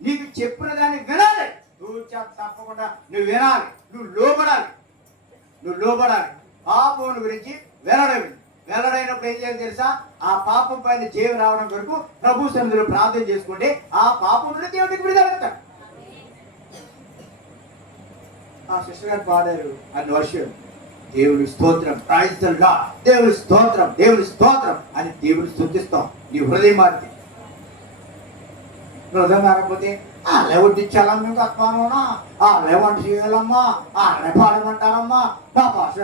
నీకు చెప్పిన దాన్ని వినాలి. నువ్వు తప్పకుండా నువ్వు వినాలి, నువ్వు లోబడాలి. పాపం గురించి వెల్లడైనప్పుడు ఏం చేయాలి తెలుసా? ఆ పాపం పైన జయం రావడం వరకు ప్రభు సన్నిధిలో ప్రార్థన చేసుకుంటే ఆ పాపం నుండి దేవుడికి విడుదలవుతాడు. ఆ సిస్టర్ గారు పాడారు అన్ని వర్షం, దేవుడి స్తోత్రం, ప్రైజ్ ది లార్డ్, దేవుడి స్తోత్రం అని దేవుడు స్తుతిస్తాం. నీ హృదయం మారితే, హృదయం మారకపోతే వడ్డించాలమ్మా, మీకు అత్మానమా వంట చేయాలమ్మా, పాడమంటారమ్మా, మా భాష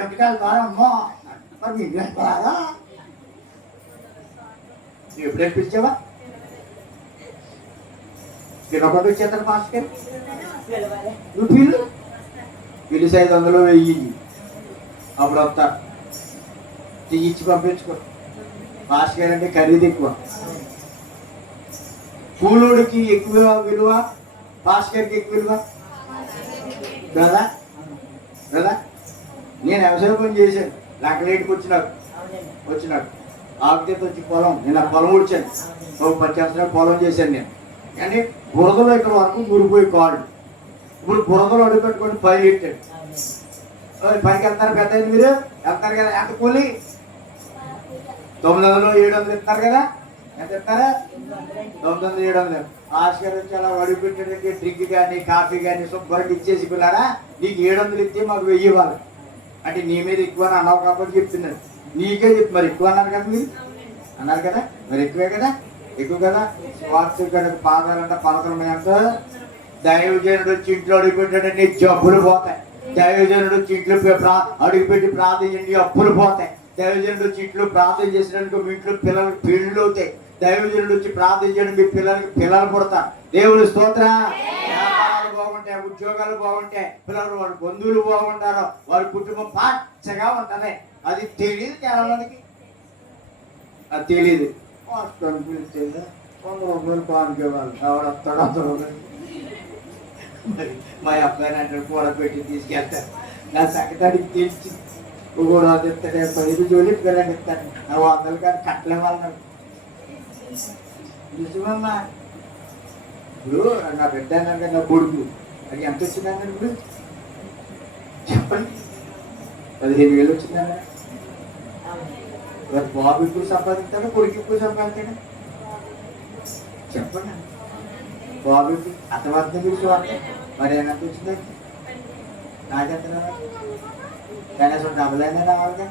ఇంటికి వెళ్తారమ్మా, మరి మీకు వెళ్తారా? నువ్వు ఎప్పుడు పిలిచావా? తినకుండా వచ్చేస్తాను మాస్టర్, నువ్వు పిలిచి 500 1000 అప్పుడు వస్తా ఇచ్చి పంపించుకో. మాస్టర్ గారు అంటే ఖరీదు ఎక్కువ, కూలోడికి ఎక్కువ విలువ, భాస్కర్కి ఎక్కువ విలువ కదా. నేను వ్యవసాయ పని చేశాను, లెక్కలేటికి వచ్చినాడు ఆకుతీత వచ్చి పొలం, నేను ఆ పొలం ఉడిచాను, 10 సంవత్సరాలు పొలం చేశాను నేను. కానీ బురదలో ఇక్కడ వరకు మురిపోయి కాడు. ఇప్పుడు బురదలో అడుగు పెట్టుకొని పని పెట్టాడు. పనికి వెళ్తారు పెద్ద మీరు వెళ్తారు కదా, ఎంత కూలి 900 700 ఇస్తారు కదా. ఎంత ఇస్తారా? 900 700. ఆస్కర్ వచ్చి అలా అడుగు పెట్టాడంటే డ్రింక్ కానీ కాఫీ కానీ శుభ్రంగా ఇచ్చేసి పిల్లారా, నీకు 700 ఇస్తే మాకు 1000 ఇవ్వాలి అంటే నీ మీద ఎక్కువ అన్నావు కాబట్టి చెప్తున్నాడు. నీకే చెప్పి మరి ఎక్కువ అన్నారు కదా, మీరు అన్నారు కదా, మరి ఎక్కువ కదా. స్వార్థ కనుక పాదాలంట పలకలమేంట. దైవజనుడు వచ్చి ఇంట్లో అడుగు పెట్టాడంటే జబ్బులు పోతాయి. దైవజనుడు వచ్చి ఇంట్లో అడుగుపెట్టి ప్రార్థన చేయండి, అప్పులు పోతాయి. దైవజనుడు వచ్చి ఇంట్లో ప్రార్థన చేసినందుకు మీ ఇంట్లో పిల్లలకు పెళ్లిళ్ళు అవుతాయి. దైవజనుడు వచ్చి ప్రార్థన చేయడం మీ పిల్లలు పుడతారు. దేవుడు స్తోత్ర. వ్యాపారాలు బాగుంటాయి, ఉద్యోగాలు బాగుంటాయి, పిల్లలు వారి బంధువులు బాగుంటారు, వారి కుటుంబం పచ్చగా ఉంటుంది. అది తెలియదు చాలా మందికి, అది తెలియదు. పిలిచేదా 100 రూపాయలు పానుకేవాళ్ళు కావాలి వస్తాడు. మా అబ్బాయిని అంటే కూర పెట్టి తీసుకెళ్తారు. నా సంగతానికి తెలిసి కూడా చెప్తాడు, 10 జోలి పిల్లలు ఇస్తాను, నా 100 కానీ కట్టలేవాళ్ళన్నాడు. నిజమమ్మా, ఇప్పుడు నా బిడ్డ అన్నాక నా కొడుకు అది ఎంత వచ్చిందన్న ఇప్పుడు చెప్పండి, 15,000 వచ్చిందన్న. మరి బాబు ఇప్పుడు సంపాదిస్తాడు, కొడుకు ఇప్పుడు సంపాదిస్తాడు చెప్పండి. బాబు అర్థమర్థం గురించి వాడితే మరి ఎంత వచ్చిందండి? నాకెంత రావాలి? కనీసం డబ్బులు అయినా రావాలిగా.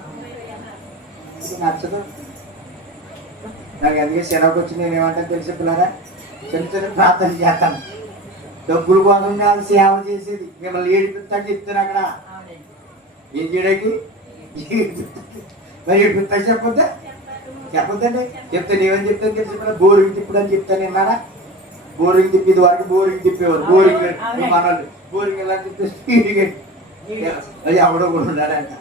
ఇది నచ్చదు నాకు. అందుకే సెలవుకి వచ్చి నేను ఏమంటాను తెలిసి పిల్లరా, చిన్న ప్రార్థన చేస్తాను. డబ్బులు కోసం కాదు సేవ చేసేది, మిమ్మల్ని ఏడిపిస్తాను చెప్తాను. అక్కడ ఏం చేయడానికి మరి ఏడిపిస్తా చెప్పొద్దండి. చెప్తాను ఏమని చెప్తాను తెలిసి పిల్లలు, బోరింగ్ తిప్పడని చెప్తాను. విన్నారా? బోరింగ్ తిప్పేది వారికి బోరింగ్ తిప్పేవారు. బోరింగ్ మనల్ని బోరింగ్ ఎలా తిప్పే స్పీడ్గా అది ఎవడో కూడా ఉన్నాడంట.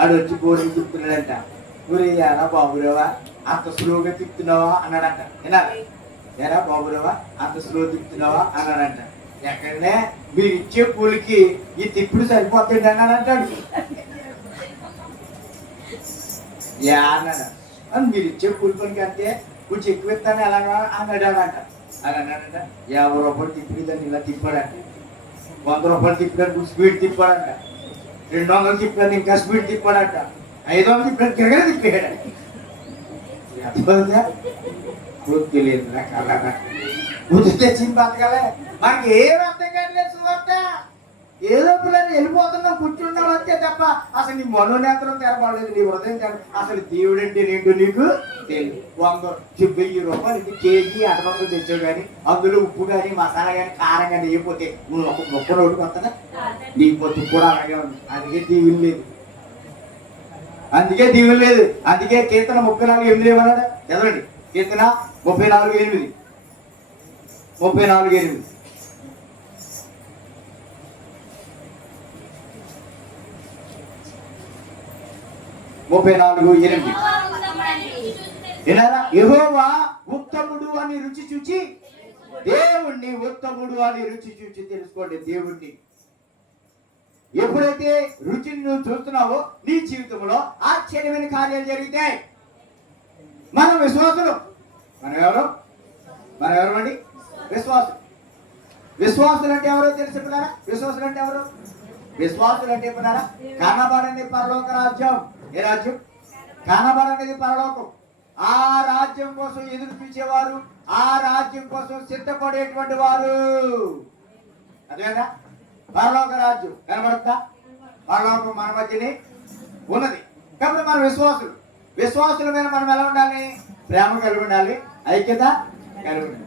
ఆడు వచ్చి బోరింగ్ తిప్పుతున్నాడంట. ఊరి ఏరా బాబురావా అంత స్లోగా తిప్పుతున్నావా అన్నాడంట. వినాలి, ఏరా బాబురావా అంత స్లో తిప్పుతున్నావా అన్నాడంట. ఎక్కడనే మీరు ఇచ్చే పూలకి ఈ తిప్పుడు సరిపోతుంది అన్నాడంటాడు. అన్నాడు మీరు ఇచ్చే పూల పనికి అంతే కొంచెం ఎక్కువ ఇస్తాను ఎలాగా అన్నాడంట. అలా అన్నాడంట. 50 రూపాయలు తిప్పిదాన్ని ఇలా తిప్పాడంట. 100 రూపాయలు తిప్పాడు స్పీడ్ తిప్పాడంట. 200 తిప్పాడు ఇంకా స్పీడ్ తిప్పాడంట. 500 తిప్పాడు తిరగనే తిప్పాడు. అర్థమవుతుందా? బుద్ధి లేదు కలరా, బుద్ధి తెచ్చింది బతకాలే. మనకి ఏం అర్థం కావట్లేదు సువార్త. ఏదో పిల్లలు వెళ్ళిపోతున్నాం, కూర్చున్నాం అంతే తప్ప అసలు నీ మనోనేత్రం తెరపడలేదు, నీ హృదయం అసలు దేవుడు అంటే నీకు తెలియదు. 1000 రూపాయలకి కేజీ అడవసం తెచ్చావు కానీ అందులో ఉప్పు కానీ మసాలా కానీ కారం కానీ వేయకపోతే నువ్వు ఒక మొక్క రోడ్డు కొత్తగా నీ పొత్తు కూడా అలాగే ఉంది. అందుకే దీవులు లేదు, అందుకే కీర్తన 34:8 ఏమన్నాడు చదవండి. కీర్తన 34:8 34:8 34:8 వినారా? యెహోవా ఉత్తముడు అని రుచి చూచి, దేవుణ్ణి ఉత్తముడు అని రుచి చూచి తెలుసుకోండి. దేవుణ్ణి ఎప్పుడైతే రుచిని నువ్వు చూస్తున్నావో నీ జీవితంలో ఆశ్చర్యమైన కార్యాలు జరుగుతాయి. మనం విశ్వాసులు. మనం ఎవరండి? విశ్వాసులు అంటే ఎవరో తెలుసుకున్నారా? విశ్వాసులు అంటే ఎవరు? విశ్వాసులు అంటే చెప్పినారా? కనబడని పరలోక రాజ్యం. ఏ రాజ్యం? కనబడనిది పరలోకం. ఆ రాజ్యం కోసం ఎదురు చూసేవారు, ఆ రాజ్యం కోసం సిద్ధపడేటువంటి వారు. అదేనా పరలోక రాజ్యం? కనబడుతుందా? పరలోకం మన మధ్యనే ఉన్నది. కాబట్టి మన విశ్వాసుల మీద మనం ఎలా ఉండాలి? ప్రేమ కలిగి ఉండాలి, ఐక్యత కలిగి ఉండాలి.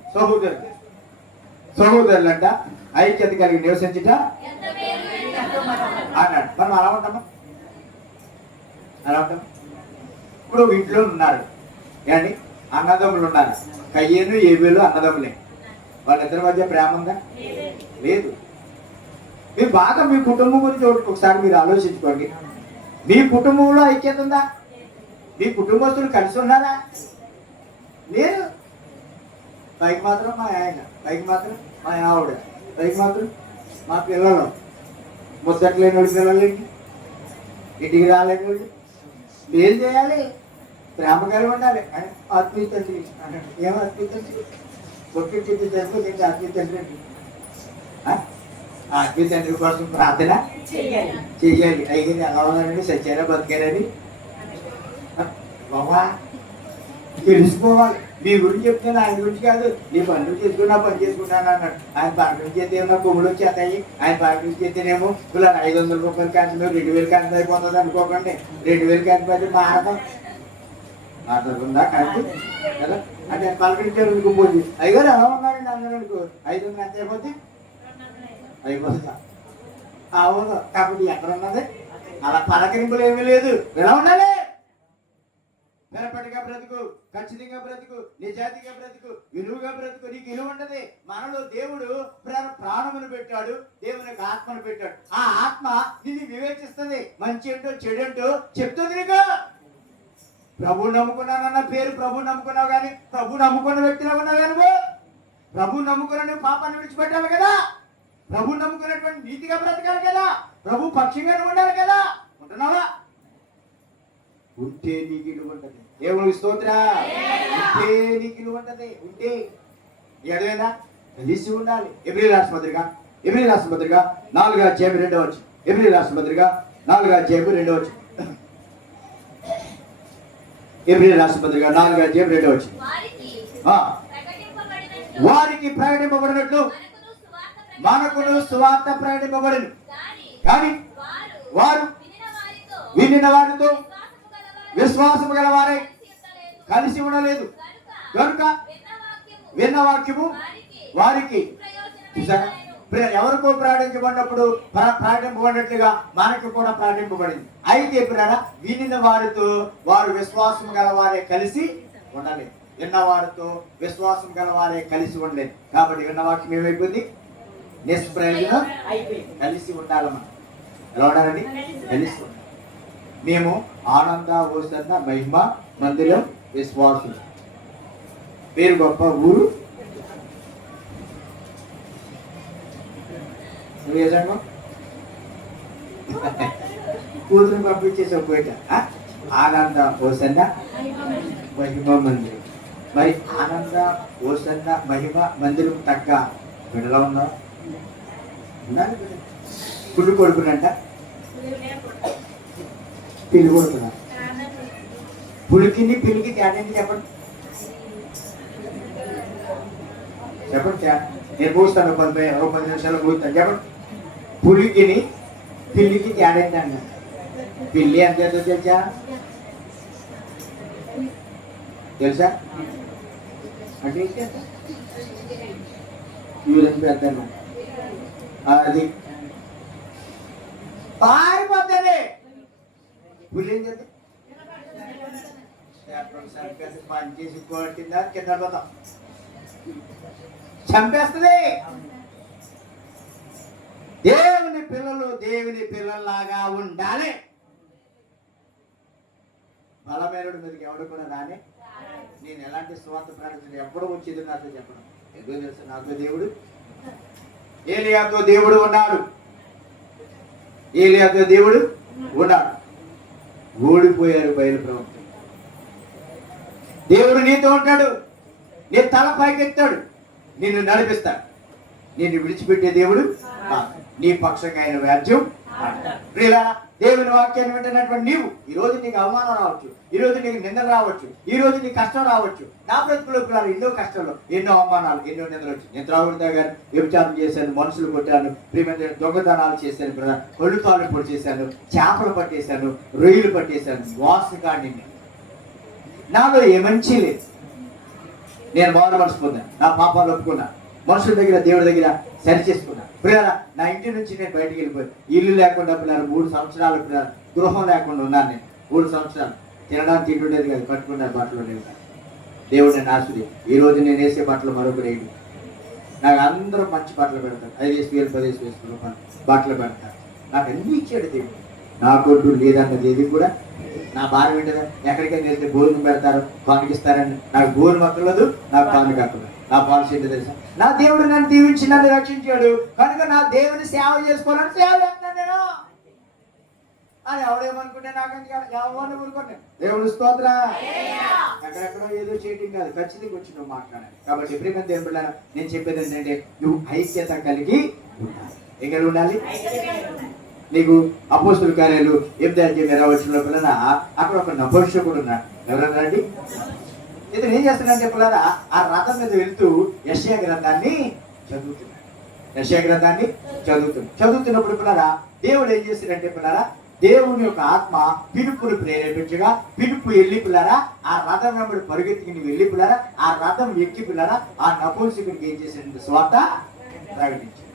సహోదరులు అంట ఐక్యత కలిగి నివసించుట అన్నాడు. మనం అలా ఉంటాం. ఇప్పుడు ఇంట్లో ఉన్నారు ఏమండి, అన్నదమ్ములు ఉన్నారు. కయ్యేను ఏబేలు అన్నదమ్ములే. వాళ్ళిద్దరి మధ్య ప్రేమ ఉందా? లేదు. మీరు బాగా మీ కుటుంబం గురించి ఒకసారి మీరు ఆలోచించుకోండి. మీ కుటుంబంలో ఐక్యత ఉందా? మీ కుటుంబస్తులు కలిసి ఉన్నారా? లేదు. పైకి మాత్రం మా ఆయన, పైకి మాత్రం మా ఆవిడ, పైకి మాత్రం మా పిల్లలు. ముద్దట్లేని వాళ్ళు పిల్లలేంటి, ఇంటికి రాలేని వాళ్ళు. ఏం చేయాలి? ప్రేమ కలిగి ఉండాలి. అని ఆత్మీయ తండ్రి అన్నాడు. ఏం ఆత్మీయ తండ్రి? కొట్టి చెట్టు సరిపోతే ఆత్మీయ తండ్రి అండి. ఆత్మీయ తండ్రి కోసం ప్రార్థన చెయ్యాలి. అయ్యింది ఎలా ఉన్నారని, సచ్చారా బతికారని బాబా తెలుసుకోవాలి. మీ గురించి చెప్తాను, ఆయన గురించి కాదు. నీ పనులు చేసుకున్నా పని చేసుకుంటాను అన్నాడు. ఆయన పని నుంచి చేస్తే ఏమన్నా కొమ్ములు వచ్చేస్తాయి. ఆయన పని నుంచి చేస్తేనేమో ఇలా 500 రూపాయలు క్యాన్సిల్ 2000 క్యాన్సిల్ అయిపోతుంది అనుకోకండి. 2000 క్యాన్సిల్ అయితే మాట్లాడుకుందా కానీ కదా అంటే పలకరించారు అనుకోపోయి అయ్యారు ఎలా ఉన్నారండి అందరూ అనుకో 500 ఎంత అయిపోతుందా? అవును. కాబట్టి ఎక్కడ ఉన్నది? అలా పలకరింపులు ఏమీ లేదు. ఎలా ఉండాలి? నిలబడిగా బ్రతుకు, ఖచ్చితంగా బ్రతుకు, నిజాయితీగా బ్రతుకు, విలువగా బ్రతుకు. నీకు విలువ ఉంటది. మనలో దేవుడు ప్రాణమును పెట్టాడు, దేవునికి ఆత్మను పెట్టాడు. ఆ ఆత్మ నిన్ను వివేచిస్తుంది. మంచి ఏంటో చెడు ఏంటో చెప్తుంది. నీకు ప్రభు నమ్ముకున్నానన్న పేరు ప్రభు నమ్ముకున్నావు కానీ ప్రభు నమ్ముకున్న వ్యక్తిలో ఉన్నావు కానీ నువ్వు ప్రభు నమ్ముకున్న పాపాన్ని విడిచిపెట్టాలి కదా. ప్రభు నమ్ముకున్నటువంటి నీతిగా బ్రతకాలి కదా. ప్రభు పక్షంగా ఉండాలి కదా. ఉంటున్నావా? ఉంటే నీకు ఇల్లు ఉంటది. దేవుని స్తోత్ర. ఉంటే నీకు ఇల్లు ఉంటది. ఉంటే ఏదైనా కలిసి ఉండాలి. ఎబ్రీ రాష్ట్రపత్రిక 4:2 ఎబ్రీ రాష్ట్రపత్రిక 4:2 ఎబ్రీ రాష్ట్రపత్రిక 4:2 వారికి ప్రకటింపబడినట్లు మనకును సువార్త ప్రకటింపబడిను. కానీ వారు వినిన వారితో విశ్వాసము గల వారై కలిసి ఉండలేదు. కనుక విన్న వాక్యము వారికి ఎవరికో ప్రకటించబడినప్పుడు ప్రకటింపబడినట్లుగా మనకు కూడా ప్రకటింపబడింది. అయితే ఎప్పుడైనా వినిన వారితో వారు విశ్వాసం గల వారే కలిసి ఉండలేదు. విన్నవారితో విశ్వాసం గల వారే కలిసి ఉండలేదు. కాబట్టి విన్న వాక్యం ఏమైపోయింది? నిష్ప్రయోజనం కలిసి ఉండాలమ్మా. ఎలా ఉండాలండి? కలిసి ఉండాలి. మేము ఆనంద ఓసన్న మహిమ మందిరం విశ్వాసులు. పేరు గొప్ప ఊరు. నువ్వు ఏ సంఘం? కూతురు పంపించేసావు పోయిట. ఆనంద ఓసన్న మహిమ మందిరం. మరి ఆనంద ఓసన్న మహిమ మందిరం తగ్గ బిడ్డలో ఉందా? ఉండాలి. కుళ్ళు కొడుకునంట పిల్లి కొడుకున్నా పులికిని పిల్లికి తేడా ఏంటి చెప్పండి చెప్పండి. నేను పూస్తాను 10 నిమిషాలు పూస్తాను. చెప్పండి. పులికిని పిల్లికి తేడా ఏంటి అన్న? పిల్లి ఎంత తెలుసా? తెలుసా అంటే యూరిన్ పెడతాను అది పారిపోతుంది. పులి ఏం చేద్దాం? పనిచేసి కొట్టిందా కింద పోతాం, చంపేస్తుంది. దేవుని పిల్లలు దేవుని పిల్లల్లాగా ఉండాలి. బలమైనడు మీదకి ఎవడు కూడా రాని. నేను ఎలాంటి స్వార్థ ప్రకటన ఎప్పుడు వచ్చేది నాతో చెప్పడం ఎందుకు తెలుసు? నాతో దేవుడు ఏలియాతో దేవుడు ఉన్నాడు. ఏలియాతో దేవుడు ఉన్నాడు. ఓడిపోయారు బయలు ప్రవక్త. దేవుడు నీతో ఉంటాడు. నీ తల పైకెత్తాడు, నిన్ను నడిపిస్తాడు. నిన్ను విడిచిపెట్టే దేవుడు నీ పక్షంగా ఆయన వ్యాజ్యం. దేవుని వాక్యాన్ని వింటున్నటువంటి నీవు ఈ రోజు నీకు అవమానం రావచ్చు, ఈ రోజు నీకు నింద రావచ్చు, ఈ రోజు నీకు కష్టం రావచ్చు. నా బ్రతుకులో ఎన్నో కష్టాలు, ఎన్నో అవమానాలు, ఎన్నో నిందలు వచ్చి నేను త్రాగుడితే గారు వ్యభిచారం చేశాను, మనుషులు కొట్టాను, ప్రియమైన దొంగతనాలు చేశాను, కొళ్ళు తాళ్ళు పొడి చేశాను, చేపలు పట్టేశాను, రొయ్యలు పట్టేశాను, వాసకాడిని. నాలో ఏ మంచి లేదు. నేను మారు మనసు పొందాను, నా పాపాలు ఒప్పుకున్నా, మనుషుల దగ్గర దేవుడి దగ్గర సరి చేసుకున్నా. పిల్లరా నా ఇంటి నుంచి నేను బయటికి వెళ్ళిపోయాను. ఇల్లు లేకుండా పిల్లలు 3 సంవత్సరాలు పిల్లలు గృహం లేకుండా ఉన్నాను. నేను 3 సంవత్సరాలు తినడానికి తింటుండేది కాదు, కట్టుకునే బట్టలు లేవు. దేవుడు నేను ఆశ్రది. ఈ రోజు నేను వేసే బట్టలు మరొకరు వేయడు. నాకు అందరూ మంచి బట్టలు పెడతారు. 5,000 10,000 రూపాయలు బట్టలు పెడతారు. నాకు అన్ని ఇచ్చాడు దేవుడు. నా కొట్టు లేదన్నది ఏది కూడా. నా భార్య వింటదా ఎక్కడికైనా వెళ్తే భోజనం పెడతారు, కానుకిస్తారని. నాకు భోజనం అక్కర్లేదు, నాకు కానుక అక్కర్లేదు. నా పాలసీ ఏంటో తెలుసా? నా దేవుడు నన్ను దీవించి నన్ను రక్షించాడు కనుక నా దేవుని సేవ చేసుకోవాలని సేవ చేస్తున్నాను నేను అని. ఎవడేమనుకుంటే నాకు ఎవరిని ఊరుకుంటాను. దేవుడు స్తోత్ర. ఎక్కడెక్కడో ఏదో చేయటం కాదు, ఖచ్చితంగా వచ్చి నువ్వు మాట్లాడాలి. కాబట్టి ప్రేమ దేవుడు నేను చెప్పేది ఏంటంటే నువ్వు ఐక్యత కలిగి ఉండాలి. ఎక్కడ ఉండాలి? నీకు అపోస్తుల కార్యాలు 8:20 పిల్లల అక్కడ ఒక నపుంసకుడు ఉన్నాడు. ఎవరన్నా అండి? ఇతను ఏం చేస్తున్నాడు చెప్పారా? ఆ రథం మీద వెళ్తూ యెషయా గ్రంథాన్ని చదువుతున్నాడు. యెషయా గ్రంథాన్ని చదువుతున్నప్పుడు పిల్లరా దేవుడు ఏం చేస్తాడంటే పిల్లరా, దేవుని యొక్క ఆత్మ పిలుపుని ప్రేరేపించగా పిలుపు వెళ్ళి పిల్లరా ఆ రథం వెంబడి పరుగెత్తికి వెళ్ళి పిల్లరా ఆ రథం ఎక్కి పిల్లరా ఆ నపుంసకుడికి ఏం చేశాడంటే స్వార్థ ప్రకటించాడు.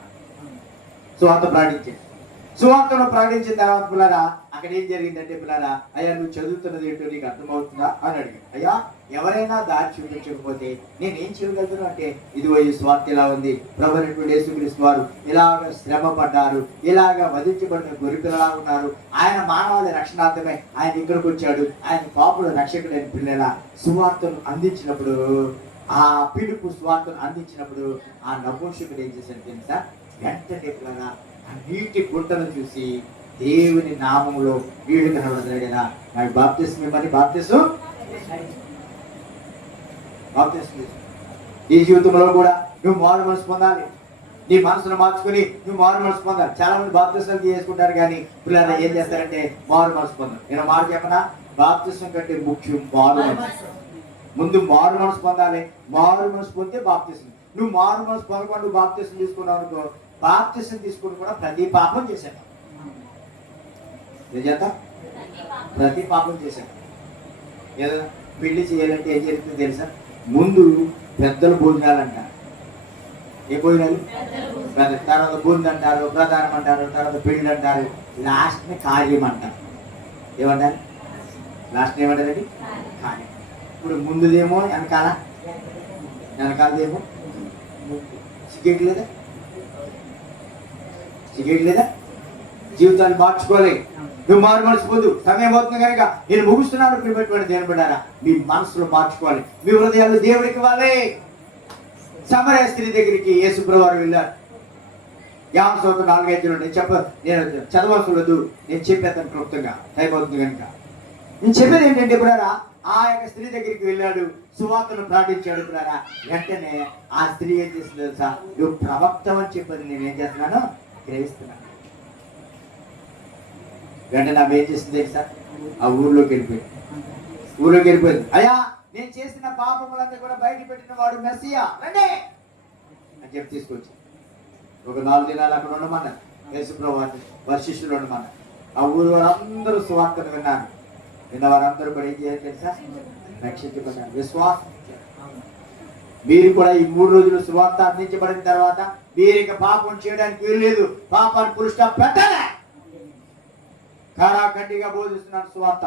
సువార్తను ప్రకటించిన తర్వాత పిల్లరా అక్కడ ఏం జరిగిందంటే పిల్లరా, అయ్యా నువ్వు చదువుతున్నది ఏంటో నీకు అర్థమవుతుందా అని అడిగాడు. అయ్యా ఎవరైనా దారి చూపించకపోతే నేను ఏం చేయగలుగుతాను అంటే ఇదిగో ఈ స్వార్థ ఇలా ఉంది. ప్రభువైనటువంటి యేసుక్రీస్తు వారు ఇలాగ శ్రమ పడ్డారు, ఇలాగ వధించబడిన గొర్రెపిల్లలా ఉన్నారు. ఆయన మానవాళి రక్షణార్థమై ఆయన ఇక్కడికి వచ్చాడు. ఆయన పాపుల రక్షకుడైన పిల్లల సువార్తను అందించినప్పుడు, ఆ పిలుపు సువార్తను అందించినప్పుడు ఆ నపుంసకుడు ఏం చేశాడు తెలుసా? వెంటనే పిల్లల ఆ నీటి గుంటను చూసి దేవుని నామంలో వీళ్ళు కనబడతాడు కదా, నాకు బాప్తిస్మం ఇవ్వని బాప్తిస్మం. ఈ జీవితంలో కూడా నువ్వు మారు మనసు పొందాలి. నీ మనసును మార్చుకుని నువ్వు మారు మనసు పొందాలి. చాలా మంది బాప్తిస్మం చేసుకుంటారు కానీ పిల్లలు ఏం చేస్తారంటే మారు మనసు పొందాలి. నేను మాట చెప్పనా, బాప్తిస్మం కంటే ముఖ్యం మారు మనసు. ముందు మారు మనసు పొందాలి. మారు మనసు పొందితే బాప్తిస్మం. నువ్వు మారు మనసు పొందకుండా బాప్తిస్మం తీసుకున్నావు అనుకో, బాప్తిస్మం తీసుకుని కూడా ప్రతి పాపం చేశాను. నిజంగా ప్రతి పాపం చేశాను. ఏదో పెళ్లి చేయాలంటే ఏం జరుగుతుంది తెలుసా? ముందు పెద్దలు భోజనాలు అంటారు. ఏ భోజనాలు? తర్వాత బూంది అంటారు, ప్రధానం అంటారు, తర్వాత పెళ్లి అంటారు, లాస్ట్ని కార్యం అంటారు. ఏమంటారు? లాస్ట్ ఏమంటారండి? కార్యం. ఇప్పుడు ముందుదేమో వెనకాలదేమో సిగ్గట్లేదా? జీవితాన్ని మార్చుకోవాలి. నువ్వు మారు మనసు పొందు. సమయం అవుతుంది కనుక నేను ముగుస్తున్నాను. ప్రియమైనటువంటి దేవుని బిడ్డలారా, మీ మనసులో మార్చుకోవాలి, మీ హృదయాలు దేవుడికి ఇవ్వాలి. సమరయ స్త్రీ దగ్గరికి యేసు ప్రభువారు వెళ్ళారు. యావన సోదరు 4-5 నేను చదవాల్సి వద్దు, నేను చెప్పేస్తాను క్లుప్తంగా, టైం అవుతుంది కనుక. నేను చెప్పేది ఏంటంటే బిడ్డలారా, ఆ యొక్క స్త్రీ దగ్గరికి వెళ్ళాడు, సువార్తను ప్రకటించాడు. బిడ్డలారా వెంటనే ఆ స్త్రీ ఏం చేసింది తెలుసా? నువ్వు ప్రవక్త అని చెప్పని నేను ఏం చేస్తున్నాను? గ్రహిస్తున్నాను. వెంటనే ఆమె ఏం చేసింది తెలుసా? ఆ ఊర్లోకి వెళ్ళిపోయింది. ఊళ్ళోకి వెళ్ళిపోయింది. అయ్యా, నేను చేసిన పాపములన్నీ కూడా బయట పెట్టిన వాడు మెస్సియా, రండి అని చెప్పి తీసుకొచ్చి ఒక 4 దినాలు అక్కడ ఉండమన్నారు. యేసుప్రభు వారి శిష్యులు ఉండమన్నారు. ఆ ఊరు వారందరూ సువార్తను విన్నారు. విన్న వారందరూ కూడా ఏం చేయాలి తెలుసా? రక్షించబడ్డారు. విశ్వాసం. మీరు కూడా ఈ 3 రోజులు సువార్త అందించబడిన తర్వాత మీరు ఇక పాపం చేయడానికి వీల్లేదు. పాపాన్ని ఫుల్ స్టాప్ పెట్టాలి. కారాఖండిగా బోధిస్తున్నాను సువార్త.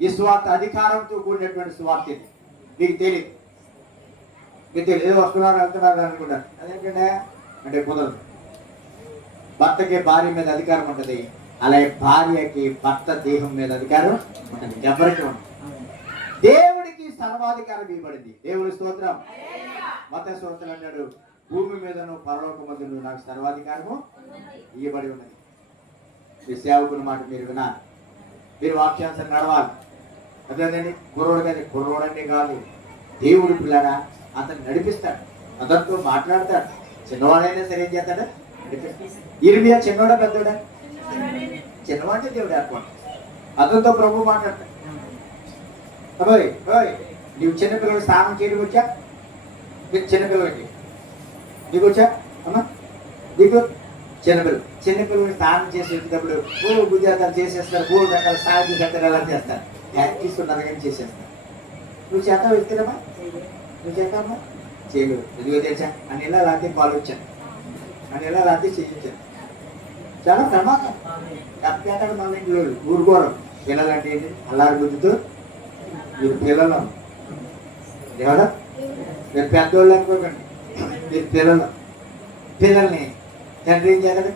ఈ సువార్త అధికారంతో కూడినటువంటి సువార్త ఇది. మీకు తెలియదు. మీకు తెలియదు. ఏదో వస్తున్నారు వెళ్తున్నారు అనుకుంటారు. అదేంటంటే అంటే కుదరదు. భర్తకి భార్య మీద అధికారం ఉంటుంది, అలాగే భార్యకి భర్త దేహం మీద అధికారం ఉంటుంది. ఎవరికి ఉంటుంది. దేవుడికి సర్వాధికారం ఇవ్వబడింది. దేవుడి స్తోత్రం. మత్తయి స్తోత్రం అన్నాడు, భూమి మీదను పరలోకమందును నాకు సర్వాధికారము ఇవ్వబడి ఉన్నది. మీ సేవకుని మాట మీరు వినాలి. మీరు వాక్యాంశాన్ని నడవాలి. అదేనండి, కుర్రోడని కాదు, దేవుడు పిల్లరా అతను నడిపిస్తాడు. అతనితో మాట్లాడతాడు. చిన్నవాడైనా సరే ఏం చేస్తాడు? ఇర్మియా చిన్నవాడా పెద్దోడా? చిన్నవాడే దేవుడు ఏర్పాటు. అతనితో ప్రభు మాట్లాడతాడు. నీవు చిన్నపిల్లలు స్నానం చేయడానికి వచ్చా? నీకు చిన్నపిల్లలకి నీకు వచ్చా అమ్మా? నీకు చిన్నపిల్లలు స్నానం చేసేటప్పుడు గుజరాతాలు చేసేస్తారు, 3 రకాల సాయం చేస్తారు, ఎలా చేస్తారు, తీసుకున్నారు కానీ చేసేస్తారు. నువ్వు చేస్తావు ఇస్తారమ్మా? నువ్వు చేస్తావమ్మా? చేయలేవు. ఎందుకో తెలుసా? అని ఎలా రాత్రి పాలు వచ్చాను, అని ఎలా రాత్రి చేయించాను. చాలా ప్రమాదం. తప్పేస్తాడు మన ఇంట్లో ఊరుకోవడం. పిల్లలంటే ఏంటి? అల్లారి బుద్ధితో మీరు పిల్లలు. ఎవరా? మీరు పెద్దోళ్ళు అనుకోకండి. మీరు పిల్లల్ని తండ్రి ఏం చేయాలి?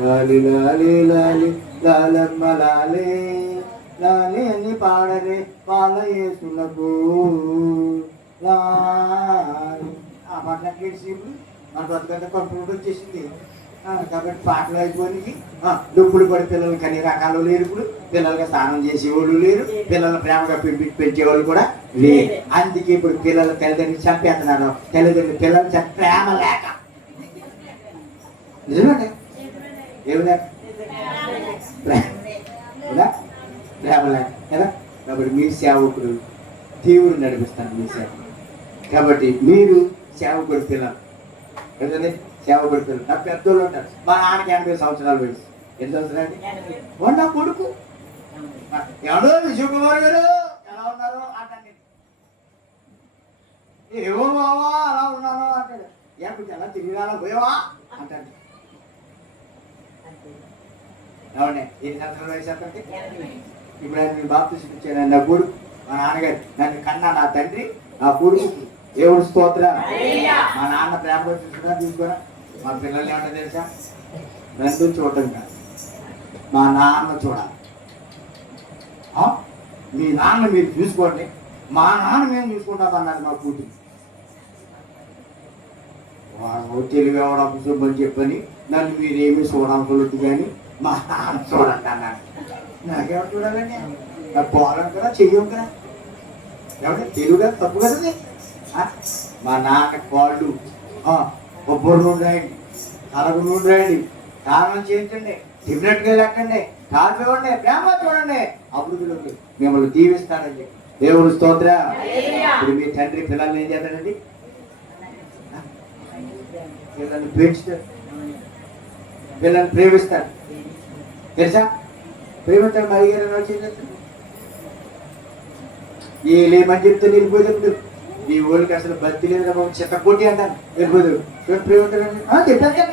లాలి లాలి లాలి లాలమ్మ లాలే లాలి అని పాడరే పాల యేసులకు లాలి. ఆ పాటలు ఇప్పుడు మన బతుకంతా కంప్యూటర్ వచ్చేసింది కాబట్టి పాటలు అయిపోయి డుబ్బులు పడి పిల్లలకి అన్ని రకాలు లేరు. ఇప్పుడు పిల్లలుగా స్నానం చేసేవాళ్ళు లేరు, పిల్లలు ప్రేమగా పెంచేవాళ్ళు కూడా లేరు. అందుకే ఇప్పుడు పిల్లల తల్లిదండ్రులు చంపేస్తున్నారు. తల్లిదండ్రులు పిల్లలు ప్రేమ లేక. నిజమండి, ఏమి లేక? ప్రేమ లేక కదా. కాబట్టి మీ సేవకుడు దేవుడు నడిపిస్తాను మీ సేవకుడు. కాబట్టి మీరు సేవకుడు పిల్లలు కదండి. సేవకుడు పిల్లలు నా పెద్దోళ్ళు ఉంటారు. మా నాన్నకి 80 సంవత్సరాలు వయసు. ఎన్ని సంవత్సరాలు? నా కొడుకు ఎవడో విజయకుమార్ గారు ఎలా ఉన్నారు అంటాను. ఏవో బావా అలా ఉన్నాను అంటాడు. కొంచెం ఎలా తిరిగిరాలా పోయావా అంటాడు. అవునే, 8 సంవత్సరాల వయసు అంటే ఇప్పుడు ఆయన మీరు బాబు తీసుకొచ్చాను. నా కొడుకు, మా నాన్నగారు నన్ను కన్నా నా తండ్రి, నా కొడుకు దేవుడు స్తోత్రం. మా నాన్న ప్రేమ చూసుకున్నా తీసుకోరా. మా పిల్లలు ఏమంటే తెలుసా? నన్ను చూడటం కాదు, మా నాన్న చూడాలి. మీ నాన్న మీరు చూసుకోండి, మా నాన్న మేము చూసుకుంటామన్నారు మా కూతురు. వాడు తెలివి అవడం శుభ్రం చెప్పని నన్ను మీరేమి చూడాలనుకోలేదు కానీ మా నాన్న చూడండి అన్నాడు. నాకెవరు చూడాలండి? నా పోరం కదా, చెయ్యం కదా. ఎవరు తెలుగు కదా, తప్పు కదండి. మా నాన్న కాళ్ళు కొబ్బరి నూనె రాయండి, కరగు నూనె రాయండి, కారణం చేయించండి, డిఫరెంట్గా లెక్కండి, కాదు చూడండి, ప్రేమ చూడండి, అభివృద్ధిలోకి మిమ్మల్ని దీవిస్తాడండి. దేవుడు స్తోత్ర. ఇప్పుడు మీ తండ్రి పిల్లల్ని ఏం చేస్తాడండి? పిల్లల్ని ప్రేమిస్తాడు, పిల్లల్ని ప్రేమిస్తాడు. తెలుసా? ప్రేమిస్తాడు. మరి వీళ్ళేమని చెప్తే వెళ్ళిపోయేటప్పుడు ఈ ఊరికి అసలు బతి లేదు, చెత్త కొట్టి అంటాను వెళ్ళిపోతాడు. చెప్పాను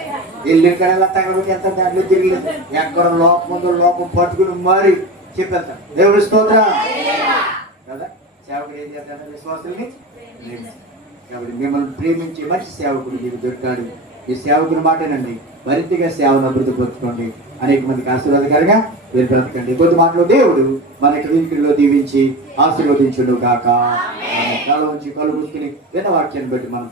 వెళ్ళిన కడలా తగలబట్టి ఎంత దాంట్లో తిరగలేదు. ఎక్కడ లోపం ఉందో లోపం పట్టుకుని మారి చెప్పేస్తాను. దేవుడు స్తోత్ర కదా. సేవకుడు ఏం చేస్తాడు? విశ్వాసుల్ని కాబట్టి మిమ్మల్ని ప్రేమించే మంచి సేవకుడు మీకు దొరికాడు. ఈ సేవకుని మాటేనండి. మరింతగా సేవను అభివృద్ధి పరచుకోండి. అనేక మందికి ఆశీర్వాదకరంగా మీరు బ్రతకండి. కొద్ది మాటలు దేవుడు మనకి వీటిలో దీవించి ఆశీర్వదించుడు కాక. కళ్ళు ఉంచి కళ్ళు మూసుకుని విన్న వాక్యాన్ని బట్టి మనం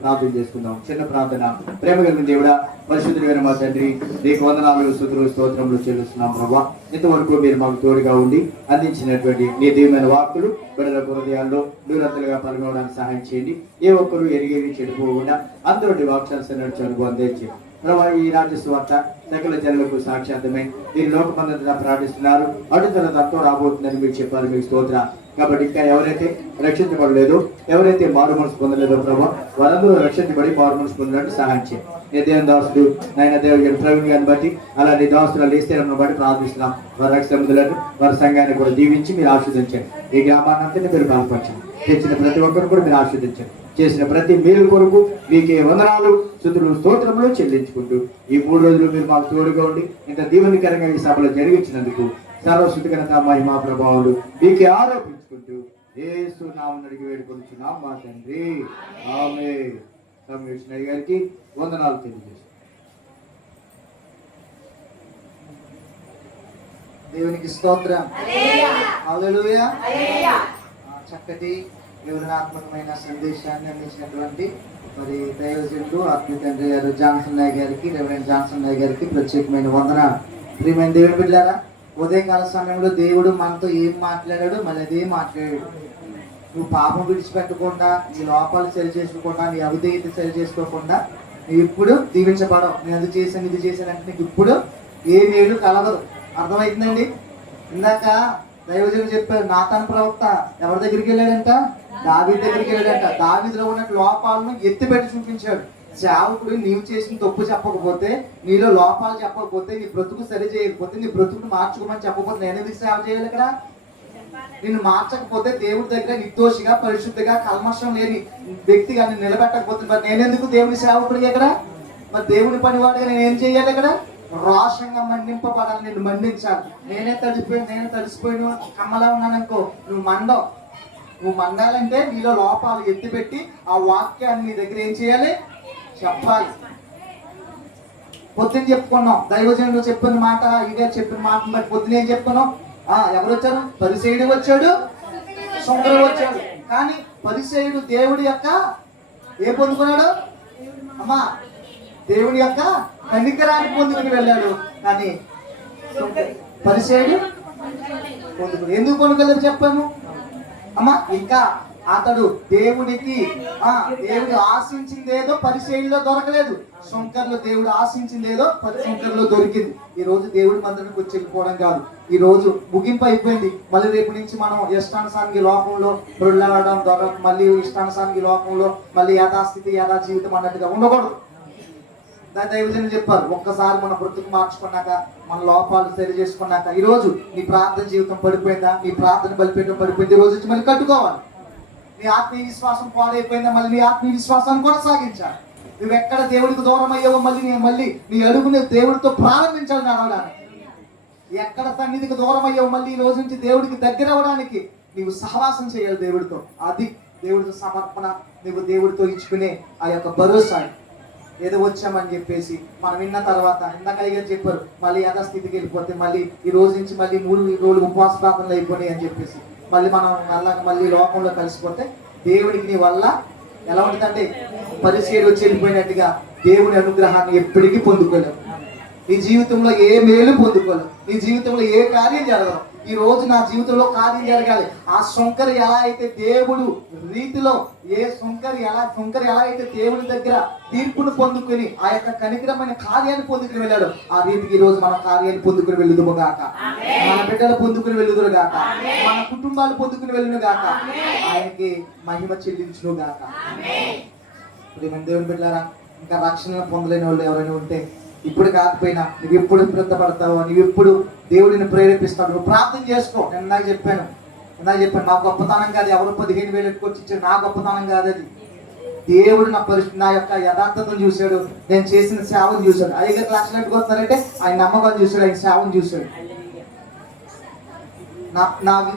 ప్రార్థన చేసుకుందాం. చిన్న ప్రార్థన. ప్రేమ కలిగిన దేవుడా, పరిశుద్ధుడైన మా తండ్రి, నీకు వందనాలు, స్తుతులు, స్తోత్రములు చెల్లిస్తున్నాం ప్రభా. ఇంతవరకు మీరు మాకు తోడుగా ఉండి అందించినటువంటి నీ దీవెన వాక్కులు బిడ్డల హృదయాల్లో దూరంతలుగా పలుకోవడానికి సహాయం చేయండి. ఏ ఒక్కరు ఎరిగేవి చెడిపోకుండా అందరూ వాక్యాన్ని నడిచే అనుభవం తెచ్చి ప్రభా, ఈ రాజ్య స్వార్థ సకల జనులకు సాక్షాత్తమై మీరు లోకమందంతా ప్రార్థిస్తున్నారు. అడుగుతున్న తత్వం రాబోతుందని మీరు చెప్పారు. మీకు స్తోత్ర. కాబట్టి ఇంకా ఎవరైతే రక్షించబడలేదో, ఎవరైతే మారు మనసు పొందలేదో ప్రభావ, వారందరూ రక్షించబడి మారు మనసు పొందినట్టు సహాయం చేయండి. నీ దేవుని దాసుడు నాయన దేవుడి ప్రవీణ్ గారిని బట్టి, అలా నీ దాసులు లేస్తేనని బట్టి ప్రార్థిస్తున్నాం. వారి రక్షణ వారి సంఘాన్ని కూడా దీవించి మీరు ఆశీర్వదించండి. ఈ గ్రామాన్ని మీరు బలపరచండి. తెచ్చిన ప్రతి ఒక్కరు కూడా మీరు ఆశీర్వదించండి. చేసిన ప్రతి మేలు కొరకు మీకే వందనాలు, స్తుతులు, స్తోత్రములు చెల్లించుకుంటూ ఈ 3 రోజులు మీరు మాకు తోడుగా ఉండి ఇంత దీవెనకరంగా ఈ సభలో జరిగించినందుకు సర్వశుద్ధ ఘనత మహిమా ప్రభావాలు మీకే ఆరోపించుకుంటూ యేసు నామమున అడిగి వేడుకొనుచున్నాం మా తండ్రి. ఆమేన్. కమిషనర్ గారికి వందనాలు తెలియజేస్తాం. దేవునికి స్తోత్రం. హల్లెలూయా. చక్కటి వివరణాత్మకమైన సందేశాన్ని అందించినటువంటి మరి దైవజనుడు ఆత్మీయ తండ్రి గారు జాన్సన్ నాయ్ గారికి, రెవరెండ్ జాన్సన్ నాయ్ గారికి ప్రత్యేకమైన వందనాలు. ప్రియమైన దేవుని బిడ్డలారా, ఉదయకాల సమయంలో దేవుడు మనతో ఏం మాట్లాడాడు, మళ్ళీ అదే మాట్లాడాడు. నువ్వు పాపం విడిచిపెట్టకుండా, నీ లోపాలు సరి చేసుకోకుండా, నీ అవిధేయత సరి చేసుకోకుండా నువ్వు ఇప్పుడు దీవించబడవు. నేను అది చేశాను, ఇది చేశాను అంటే నీకు ఇప్పుడు ఏ మేలు కలగదు. అర్థమవుతుందండి? ఇందాక దైవజనుడు చెప్పారు, నాతాను ప్రవక్త ఎవరి దగ్గరికి వెళ్ళాడంట? దావీదు దగ్గరికి వెళ్ళాడంట. దావీదులో ఉన్న లోపాలను ఎత్తిపెట్టి చూపించాడు. సేవకుడు నీవు చేసిన తప్పు చెప్పకపోతే, నీలో లోపాలు చెప్పకపోతే, నీ బ్రతుకు సరి చేయకపోతే, నీ బ్రతుకును మార్చుకోమని చెప్పకపోతే నేను ఎందుకు సేవ చేయాలి? ఇక్కడ నిన్ను మార్చకపోతే, దేవుడి దగ్గర నిర్దోషిగా, పరిశుద్ధిగా, కల్మషం లేని వ్యక్తిగా నేను నిలబెట్టకపోతే మరి నేనెందుకు దేవుడి సేవకుడిగా? ఇక్కడ మరి దేవుడి పనివాడిగా నేను ఏం చేయాలి? ఇక్కడ రోషంగా మండింపబడాలి, నేను మండించాలి. నేనే తడిసిపోయిన కమ్మలా ఉన్నాను అనుకో, నువ్వు మండవు. నువ్వు మండాలంటే నీలో లోపాలు ఎత్తిపెట్టి ఆ వాక్యాన్ని నీ దగ్గర ఏం చేయాలి? చెప్పాలి. పొద్దున్న చెప్పుకున్నాం, దైవజనుడు చెప్పిన మాట, ఇదే చెప్పిన మాటను బట్టి పొద్దున ఏం చెప్పుకున్నాం? ఎవరు వచ్చారు? పరిసయ్యుడు వచ్చాడు, సొంగరు వచ్చాడు. కానీ పరిసయ్యుడు దేవుడి యొక్క ఏ పొందుకున్నాడు? అమ్మా, దేవుడి యొక్క కనికరాన్ని పొందుకుని వెళ్ళాడు. కానీ పరిసయ్యుడు పొందుకుని ఎందుకు పొందుకోలేదు చెప్పాము అమ్మా? ఇంకా అతడు దేవుడు ఆశించిందేదో పరిచయంలో దొరకలేదు. శంకర్లో దేవుడు ఆశించిందేదో శంకర్లో దొరికింది. ఈ రోజు దేవుడి మందిరానికి వచ్చి వెళ్ళిపోవడం కాదు, ఈ రోజు ముగింపు అయిపోయింది. మళ్ళీ రేపు నుంచి మనం ఇష్టానుసానికి లోకంలో దొరలడం మళ్ళీ ఇష్టానుసానికి లోకంలో మళ్ళీ యథాస్థితి యథా జీవితం అన్నట్టుగా ఉండకూడదు. దాని దైవజనులు చెప్పారు, ఒక్కసారి మన బ్రతుకు మార్చుకున్నాక, మన లోపాలు సరి చేసుకున్నాక, ఈ రోజు నీ ప్రార్థన జీవితం పడిపోయిందా, నీ ప్రార్థన బలిపీఠం పడిపోయింది, ఈ రోజు నుంచి మళ్ళీ కట్టుకోవాలి. నీ ఆత్మీయ విశ్వాసం పాడైపోయిందా, మళ్ళీ నీ ఆత్మీయ విశ్వాసాన్ని కొనసాగించాలి. నువ్వు ఎక్కడ దేవుడికి దూరం అయ్యావో మళ్ళీ నీ అడుగుని దేవుడితో ప్రారంభించాలి నడవడానికి. ఎక్కడ సన్నిధికి దూరం అయ్యావో మళ్ళీ ఈ రోజు నుంచి దేవుడికి దగ్గర అవ్వడానికి నీవు సహవాసం చేయాలి దేవుడితో. అది దేవుడితో సమర్పణ, నువ్వు దేవుడితో ఇచ్చుకునే ఆ యొక్క భరోసా. ఏదో వచ్చామని చెప్పేసి మనం విన్న తర్వాత ఇందాక గారు చెప్పారు, మళ్ళీ యథాస్థితికి వెళ్ళిపోతే మళ్ళీ ఈ రోజు నుంచి మళ్ళీ 3 రోజులు ఉపవాస ప్రార్థనలు అయిపోయినాయి అని చెప్పేసి మళ్ళీ మనం మళ్ళీ లోకంలో కలిసిపోతే దేవుడికి నీ వల్ల ఎలా ఉంటుందంటే పరిచయం వచ్చి వెళ్ళిపోయినట్టుగా దేవుని అనుగ్రహాన్ని ఎప్పటికీ పొందుకోలేవు. నీ జీవితంలో ఏ మేలు పొందుకోలేవు, నీ జీవితంలో ఏ కార్యం జరగదు. ఈ రోజు నా జీవితంలో కార్యం జరగాలి. ఆ శంకర్ ఎలా అయితే దేవుడు రీతిలో శంకర్ ఎలా అయితే దేవుడి దగ్గర తీర్పును పొందుకుని ఆ యొక్క కనికరమైన కార్యాన్ని పొందుకుని వెళ్ళాడు, ఆ రీతికి ఈ రోజు మన కార్యాన్ని పొందుకుని వెళ్ళుదుము గాక, మన బిడ్డలు పొందుకుని వెళ్ళుదురు గాక, మన కుటుంబాలు పొందుకుని వెళ్ళును గాక, ఆయనకి మహిమ చెల్లించును గాక. ఇప్పుడు మన దేవుని బిడ్డలారా, ఇంకా రక్షణ పొందలేని వాళ్ళు ఎవరైనా ఉంటే ఇప్పుడు కాకపోయినా నువ్వు ఎప్పుడు వృద్ధపడతావో, నువ్వు ఎప్పుడు దేవుడిని ప్రేరేపిస్తావు, నువ్వు ప్రార్థన చేసుకో. నేను ఇందాక చెప్పాను నా గొప్పతనం కాదు, ఎవరు 15,000 ఎట్టుకొచ్చి ఇచ్చాడు, నా గొప్పతనం కాదు అది. దేవుడు నా యొక్క యథార్థతను చూశాడు, నేను చేసిన సేవను చూశాడు. 5 లక్షలు ఎట్టుకొస్తున్నారంటే ఆయన నమ్మకాలు చూశాడు, ఆయన సేవను చూశాడు.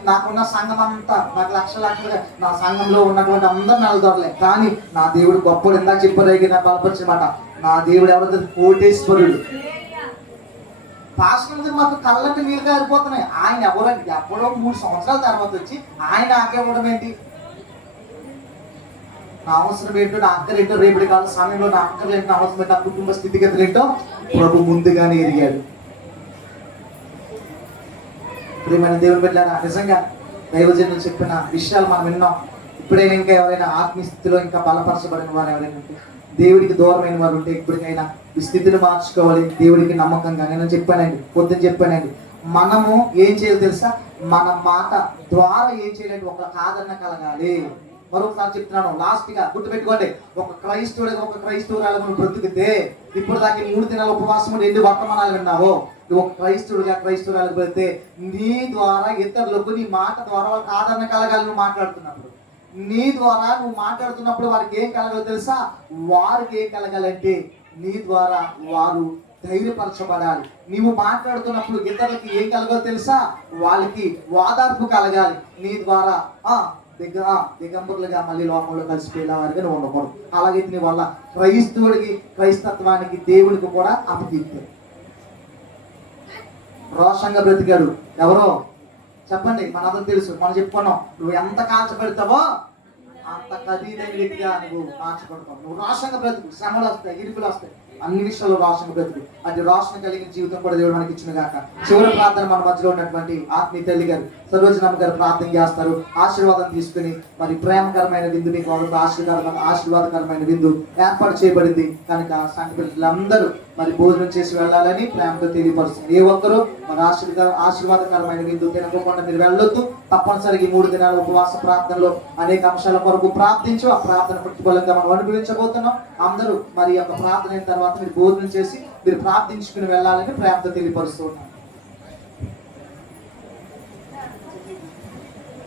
నాకున్న సంఘం అంతా నాకు లక్షలుగా నా సంఘంలో ఉన్నటువంటి అందరు నాకు దొరలే, కానీ నా దేవుడు గొప్పడు. ఇందాక చెప్పారు నా బలపరిచిన మాట, నా దేవుడు ఎవరు? కోటేశ్వరుడు. పాస్టర్ మాకు కళ్ళకి నీళ్ళు కారిపోతున్నాయి. ఆయన ఎవరండి? ఎప్పుడో 3 సంవత్సరాల తర్వాత వచ్చి ఆయన ఆకేవడం ఏంటి? నా అవసరం ఏంటో, నా అక్కర్ ఏంటో, రేపటి కాల సమయంలో నా అక్కర్లు ఏంటో, అవసరం ఏంటో, నా కుటుంబ స్థితిగతులు ఏంటో ప్రభు ముందుగానే ఎరిగాడు. ప్రియమైన దేవుని బిడ్డలారా, నిజంగా దైవజనులు చెప్పిన విషయాలు మనం విన్నాం. ఇప్పుడైనా ఇంకా ఎవరైనా ఆత్మీయ స్థితిలో ఇంకా బలపరచబడిన వారు ఎవరైనా ఉంటే, దేవుడికి దూరమైన వారు ఉంటే, ఇప్పటికైనా ఈ స్థితిని మార్చుకోవాలి. దేవుడికి నమ్మకంగా నేను పొద్దున చెప్పానండి, మనము ఏం చేయాలి తెలుసా? మన మాట ద్వారా ఏం చేయాలంటే ఒక ఆదరణ కలగాలి. మరొకసారి చెప్తున్నాను, లాస్ట్ గా గుర్తుపెట్టుకోండి, ఒక క్రైస్తవుడిగా ఒక క్రైస్తవురాలు మనం బ్రతికితే, ఇప్పుడు దాకా 3 దినాల ఉపవాసం ఎన్ని వర్తమానాలు విన్నావో, నువ్వు ఒక క్రైస్తవుడిగా క్రైస్తవురాలు పెడితే నీ ద్వారా ఇతరులకు నీ మాట ద్వారా వాళ్ళకి ఆదరణ కలగాలి. నువ్వు మాట్లాడుతున్నప్పుడు, నీ ద్వారా నువ్వు మాట్లాడుతున్నప్పుడు వారికి ఏం కలగాలో తెలుసా? వారికి ఏం కలగాలంటే నీ ద్వారా వారు ధైర్యపరచబడాలి. నీవు మాట్లాడుతున్నప్పుడు ఇతరులకి ఏం కలగాలో తెలుసా? వాళ్ళకి వాదార్పు కలగాలి. నీ ద్వారా దిగంబరులుగా మళ్ళీ లోకంలో కలిసిపోయేలా వారిగా నువ్వు ఉండకూడదు. అలాగైతే నీ వల్ల క్రైస్తవుడికి క్రైస్తత్వానికి దేవుడికి కూడా అపకీర్తి. రోషంగా బ్రతికాడు ఎవరో చెప్పండి, మనందరం తెలుసు, మనం చెప్పుకున్నాం. నువ్వు ఎంత కాల్చబెడతావో అంత ఖరీదైన వ్యక్తిగా నువ్వు మార్చబడతావు. నువ్వు రోషంగా బ్రతుకు, శ్రమలు వస్తాయి, ఇరుకులు వస్తాయి, అన్ని విషయాల్లో రోషంగా బ్రతుకు. అది రోషణ కలిగిన జీవితం కూడా దేవుడు మనకి ఇచ్చిన గాక. చివరి ప్రార్థన మన మధ్యలో ఉన్నటువంటి ఆత్మీయ తల్లి గారు సర్వజనమ్మ గారు ప్రార్థన చేస్తారు. ఆశీర్వాదం తీసుకుని మరి ప్రేమకరమైన విందు మీకు ఆశీర్వాదకరమైన విందు ఏర్పాటు చేయబడింది కనుక సంఘ పిల్లలందరూ మరి భోజనం చేసి వెళ్ళాలని ప్రేమతో తెలియపరుస్తుంది. ఏ ఒక్కరూ మన ఆశీర్వాదకరమైన విందు తినకుండా మీరు వెళ్ళొద్దు. తప్పనిసరిగా ఈ 3 దినాల ఉపవాస ప్రార్థనలో అనేక అంశాల కొరకు ప్రార్థించు. ఆ ప్రార్థన ప్రతిఫలంగా మనం అనుభవించబోతున్నాం. అందరూ మరి యొక్క ప్రార్థన అయిన తర్వాత మీరు భోజనం చేసి మీరు ప్రార్థించుకుని వెళ్ళాలని ప్రేమతో తెలియపరుస్తూ ఉన్నాం.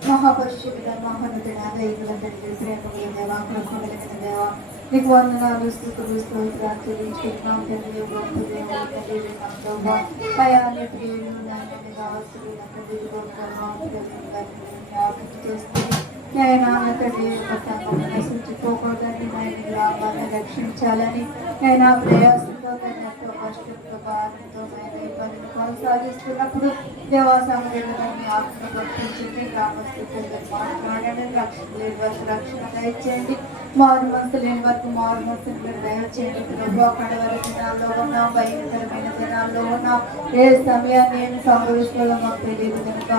మహాపరిశుద్ధుడ మహోన్నతుడా దైవముల తండ్రి ప్రేమగల దేవా కృపగలిగిన దేవా నీకు వందనాలు స్తుతులు స్తోత్రాలు చెల్లించుకుంటున్నాం తండ్రి. గొప్ప దేవుడు తండ్రి ప్రభువా అయా నీ ప్రియులు నాయన దాసులు తండ్రి తండ్రి సంఘమును నశించుకోకూడదని నాయన గ్రామాన్ని రక్షించాలని నేను ప్రయాసంతో ఎంతో కష్టంతో బాధతో ఇబ్బందులు కొనసాగిస్తున్నప్పుడు దేవాసాన్ని ఆత్మ భక్తించండి. గ్రామస్తులతో మాట్లాడండి. రక్షణ లేని వరకు రక్షణ దయచేయండి. మారు మనసు లేని వరకు మారు మనసును మీరు దయచేయండి. ప్రభు కడవరి దినాల్లో ఉన్నాం, భయంకరమైన దినాల్లో ఉన్నాం. ఏ సమయాన్ని ఏమి సంభవిస్తుందో మాకు తెలియదు కనుక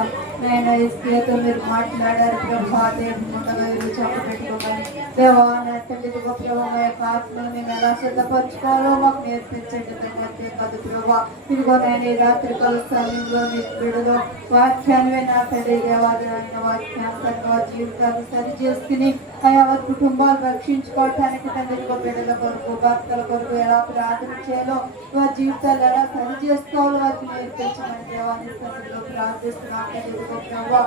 నేను ఇస్కేతో మీరు మాట్లాడారు ప్రభు. దేవుడు ముందుగా చెప్పబెట్టుకోమని దేవా నా తల్లిదిగో ప్రభు మా యొక్క ఆత్మను మేము ఎలా సిద్ధపరచుకోవాలో మాకు నేర్పించండి తండ్రి. కాదు ప్రభు ఇదిగో నేను ఈ రాత్రి కాల సమయంలో నీ బిడ్డలో వాక్యాన్ని నా తల్లి దేవాలయమైన వాక్యాన్ని వారి జీవితాన్ని సరి చేసుకుని ఆయా వారి కుటుంబాలు రక్షించుకోవటానికి తండ్రి బిడ్డల కొరకు భర్తల కొరకు ఎలా ప్రార్థన చేయాలో వారి జీవితాలు ఎలా సరి చేసుకోవాలో వారికి నేర్పించమని దేవాన్ని సన్నిధిలో ప్రార్థిస్తున్నాం. తెలుగుగో ప్రభు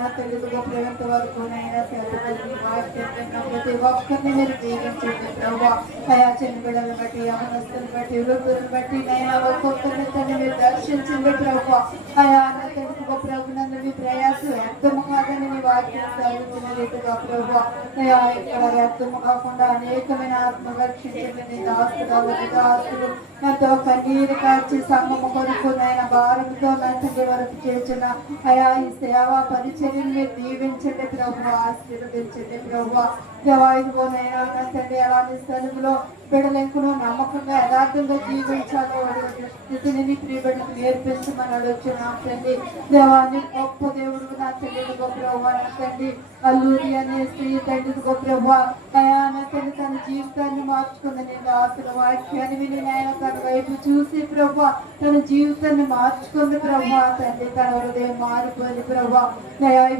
నా తెలుగుగో ప్రేమతో వరకు నైనా ప్రతి ఒక్కరిని మీరు దీవించండి ప్రభు. అయా చిన్న బిడ్డలను బట్టి యవనస్తులను బట్టి వృద్ధులను బట్టి నైనా ఒక్కొక్కరిని తండ్రి మీరు దర్శించండి ప్రభు. అయా నా తెలుగుగో ప్రభు నందు మీ ప్రయాసం వ్యర్థము కాదని మీ వాక్యం సాధించిన రీతిగా ప్రభు అయా ఇక్కడ వ్యర్థము కాకుండా అనేకమైన ఆత్మ రక్షించండి. నీ దాస్తులు ఎంతో కన్నీరు కాచి సంగము కొరకు నైనా భారంతో నంతటి వరకు చేసిన అయా ఈ సేవా పరిచర్యను మీరు దీవించండి ప్రభు, ఆశీర్వదించండి ప్రభు. దేవాయిపోనైనా తండ్రి అలాంటి సరుకులో బిడ్డలెంకును నమ్మకంగా యథార్థంగా జీవించాలో స్థితిని ప్రియబిడ్డకు నేర్పించమని అడుగుతున్నాం తండ్రి. దేవాన్ని గొప్ప దేవుడు నా తండ్రి గొప్ప నా తండ్రి. అల్లూరి అనే స్త్రీ తండ్రి గొప్ప నా తండ్రి తన జీవితాన్ని మార్చుకుంది. నేను ఆశల వాక్యాన్ని విని ఆయన తన వైపు చూసి ప్రభు తన జీవితాన్ని మార్చుకుంది ప్రభు. తండ్రి తన హృదయం మారిపోయింది ప్రభు. ఈ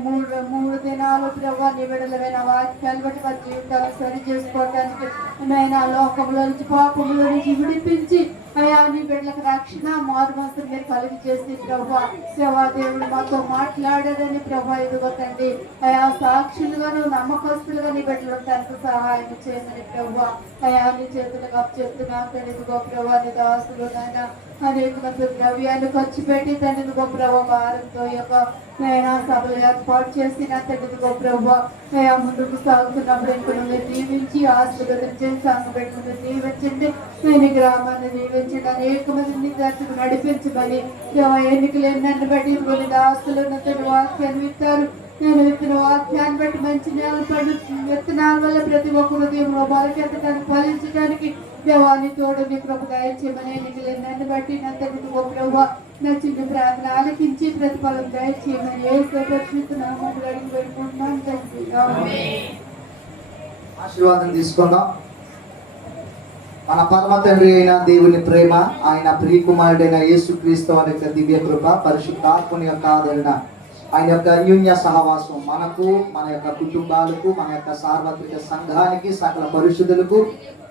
మూడు దినాలు ప్రభు నీ బిడ్డలమైన వాక్యాలు బట్టి వారి జీవితాలు సరి చేసుకోవటానికి నైనా లోకంలో నుంచి పాపంలో నుంచి విడిపించి అయా నీ బిడ్డలకు రక్షణ మారు మనసు మీరు కలిగి చేసి ప్రభు సేవా దేవుడు మాతో మాట్లాడారని ప్రభు. ఇదిగో తండ్రి అయా సాక్షులుగాను నమ్మకస్తులుగా నీ బిడ్డలు తనకు సహాయం చేయమని ప్రభు. అయా నీ చేతులుగా చెప్తున్నా తండ్రి ఇదిగో ప్రభు నీ దాసులు నాయన అనేక మంది ద్రవ్యాన్ని ఖర్చు పెట్టి తండ్రి ఇదిగో ప్రభు భారత్తో యొక్క నైనా సభలు ఏర్పాటు చేసి నా తండ్రి ఇదిగో ప్రభు అయా ముందుకు సాగుతున్నప్పుడు ఇంకొక మీరు దీవించి ఆశీర్వదించండి. సంఘ పెట్టుకుని దీవించండి. నేను గ్రామాన్ని దీవించండి. అనేక మందిని దగ్గరకు నడిపించమని ఎన్నికలు ఎన్నెన్ని బట్టి కొన్ని దాస్తులు తండ్రి వాక్యాన్ని విత్తారు. నేను విత్తన వాక్యాన్ని బట్టి మంచి నేల పడు విత్తనాల వల్ల ప్రతి ఒక్క హృదయంలో బలకెత్తడానికి ఫలించడానికి దేవాన్ని తోడు మీ కృప దయచేయమని ఎన్నికలు ఎన్నెన్ని బట్టి నంతటి ప్రభు నచ్చిన ప్రార్థన ఆలకించి ప్రతిఫలం దయచేయమని ఏ పరిశుద్ధనామములో అడిగి పెట్టుకుంటున్నాం తండ్రి. ఆశీర్వాదం తీసుకుందాం. మన పరమ తండ్రి అయిన దేవుని ప్రేమ, ఆయన ప్రియకుమారుడైన యేసుక్రీస్తు వారి యొక్క దివ్య కృప, పరిశుద్ధాత్మని యొక్క ఆదరణ, ఆయన యొక్క అన్యోన్య సహవాసం మనకు, మన యొక్క కుటుంబాలకు, మన యొక్క సార్వత్రిక సంఘానికి, సకల పరిశుద్ధులకు,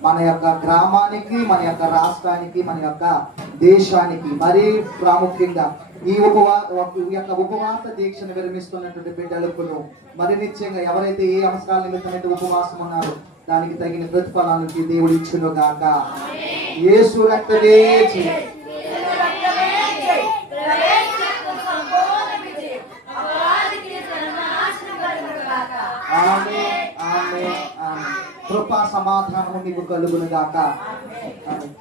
మన యొక్క గ్రామానికి, మన యొక్క రాష్ట్రానికి, మన యొక్క దేశానికి, మరీ ప్రాముఖ్యంగా ఈ యొక్క ఉపవాస దీక్షను విరమిస్తున్నటువంటి బిడ్డలకు మరి నిత్యంగా ఎవరైతే ఏ అవసరాల నిమిత్తమైతే ఉపవాసం ఉన్నారో దానికి తగిన ప్రతిఫలానికి దేవుడు ఇచ్చును గాక. యేసు రక్తమే జయం. ఆమేన్, ఆమేన్, ఆమేన్. కృపా సమాధానము మీకు కలుగును గాక.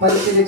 పరిచర్య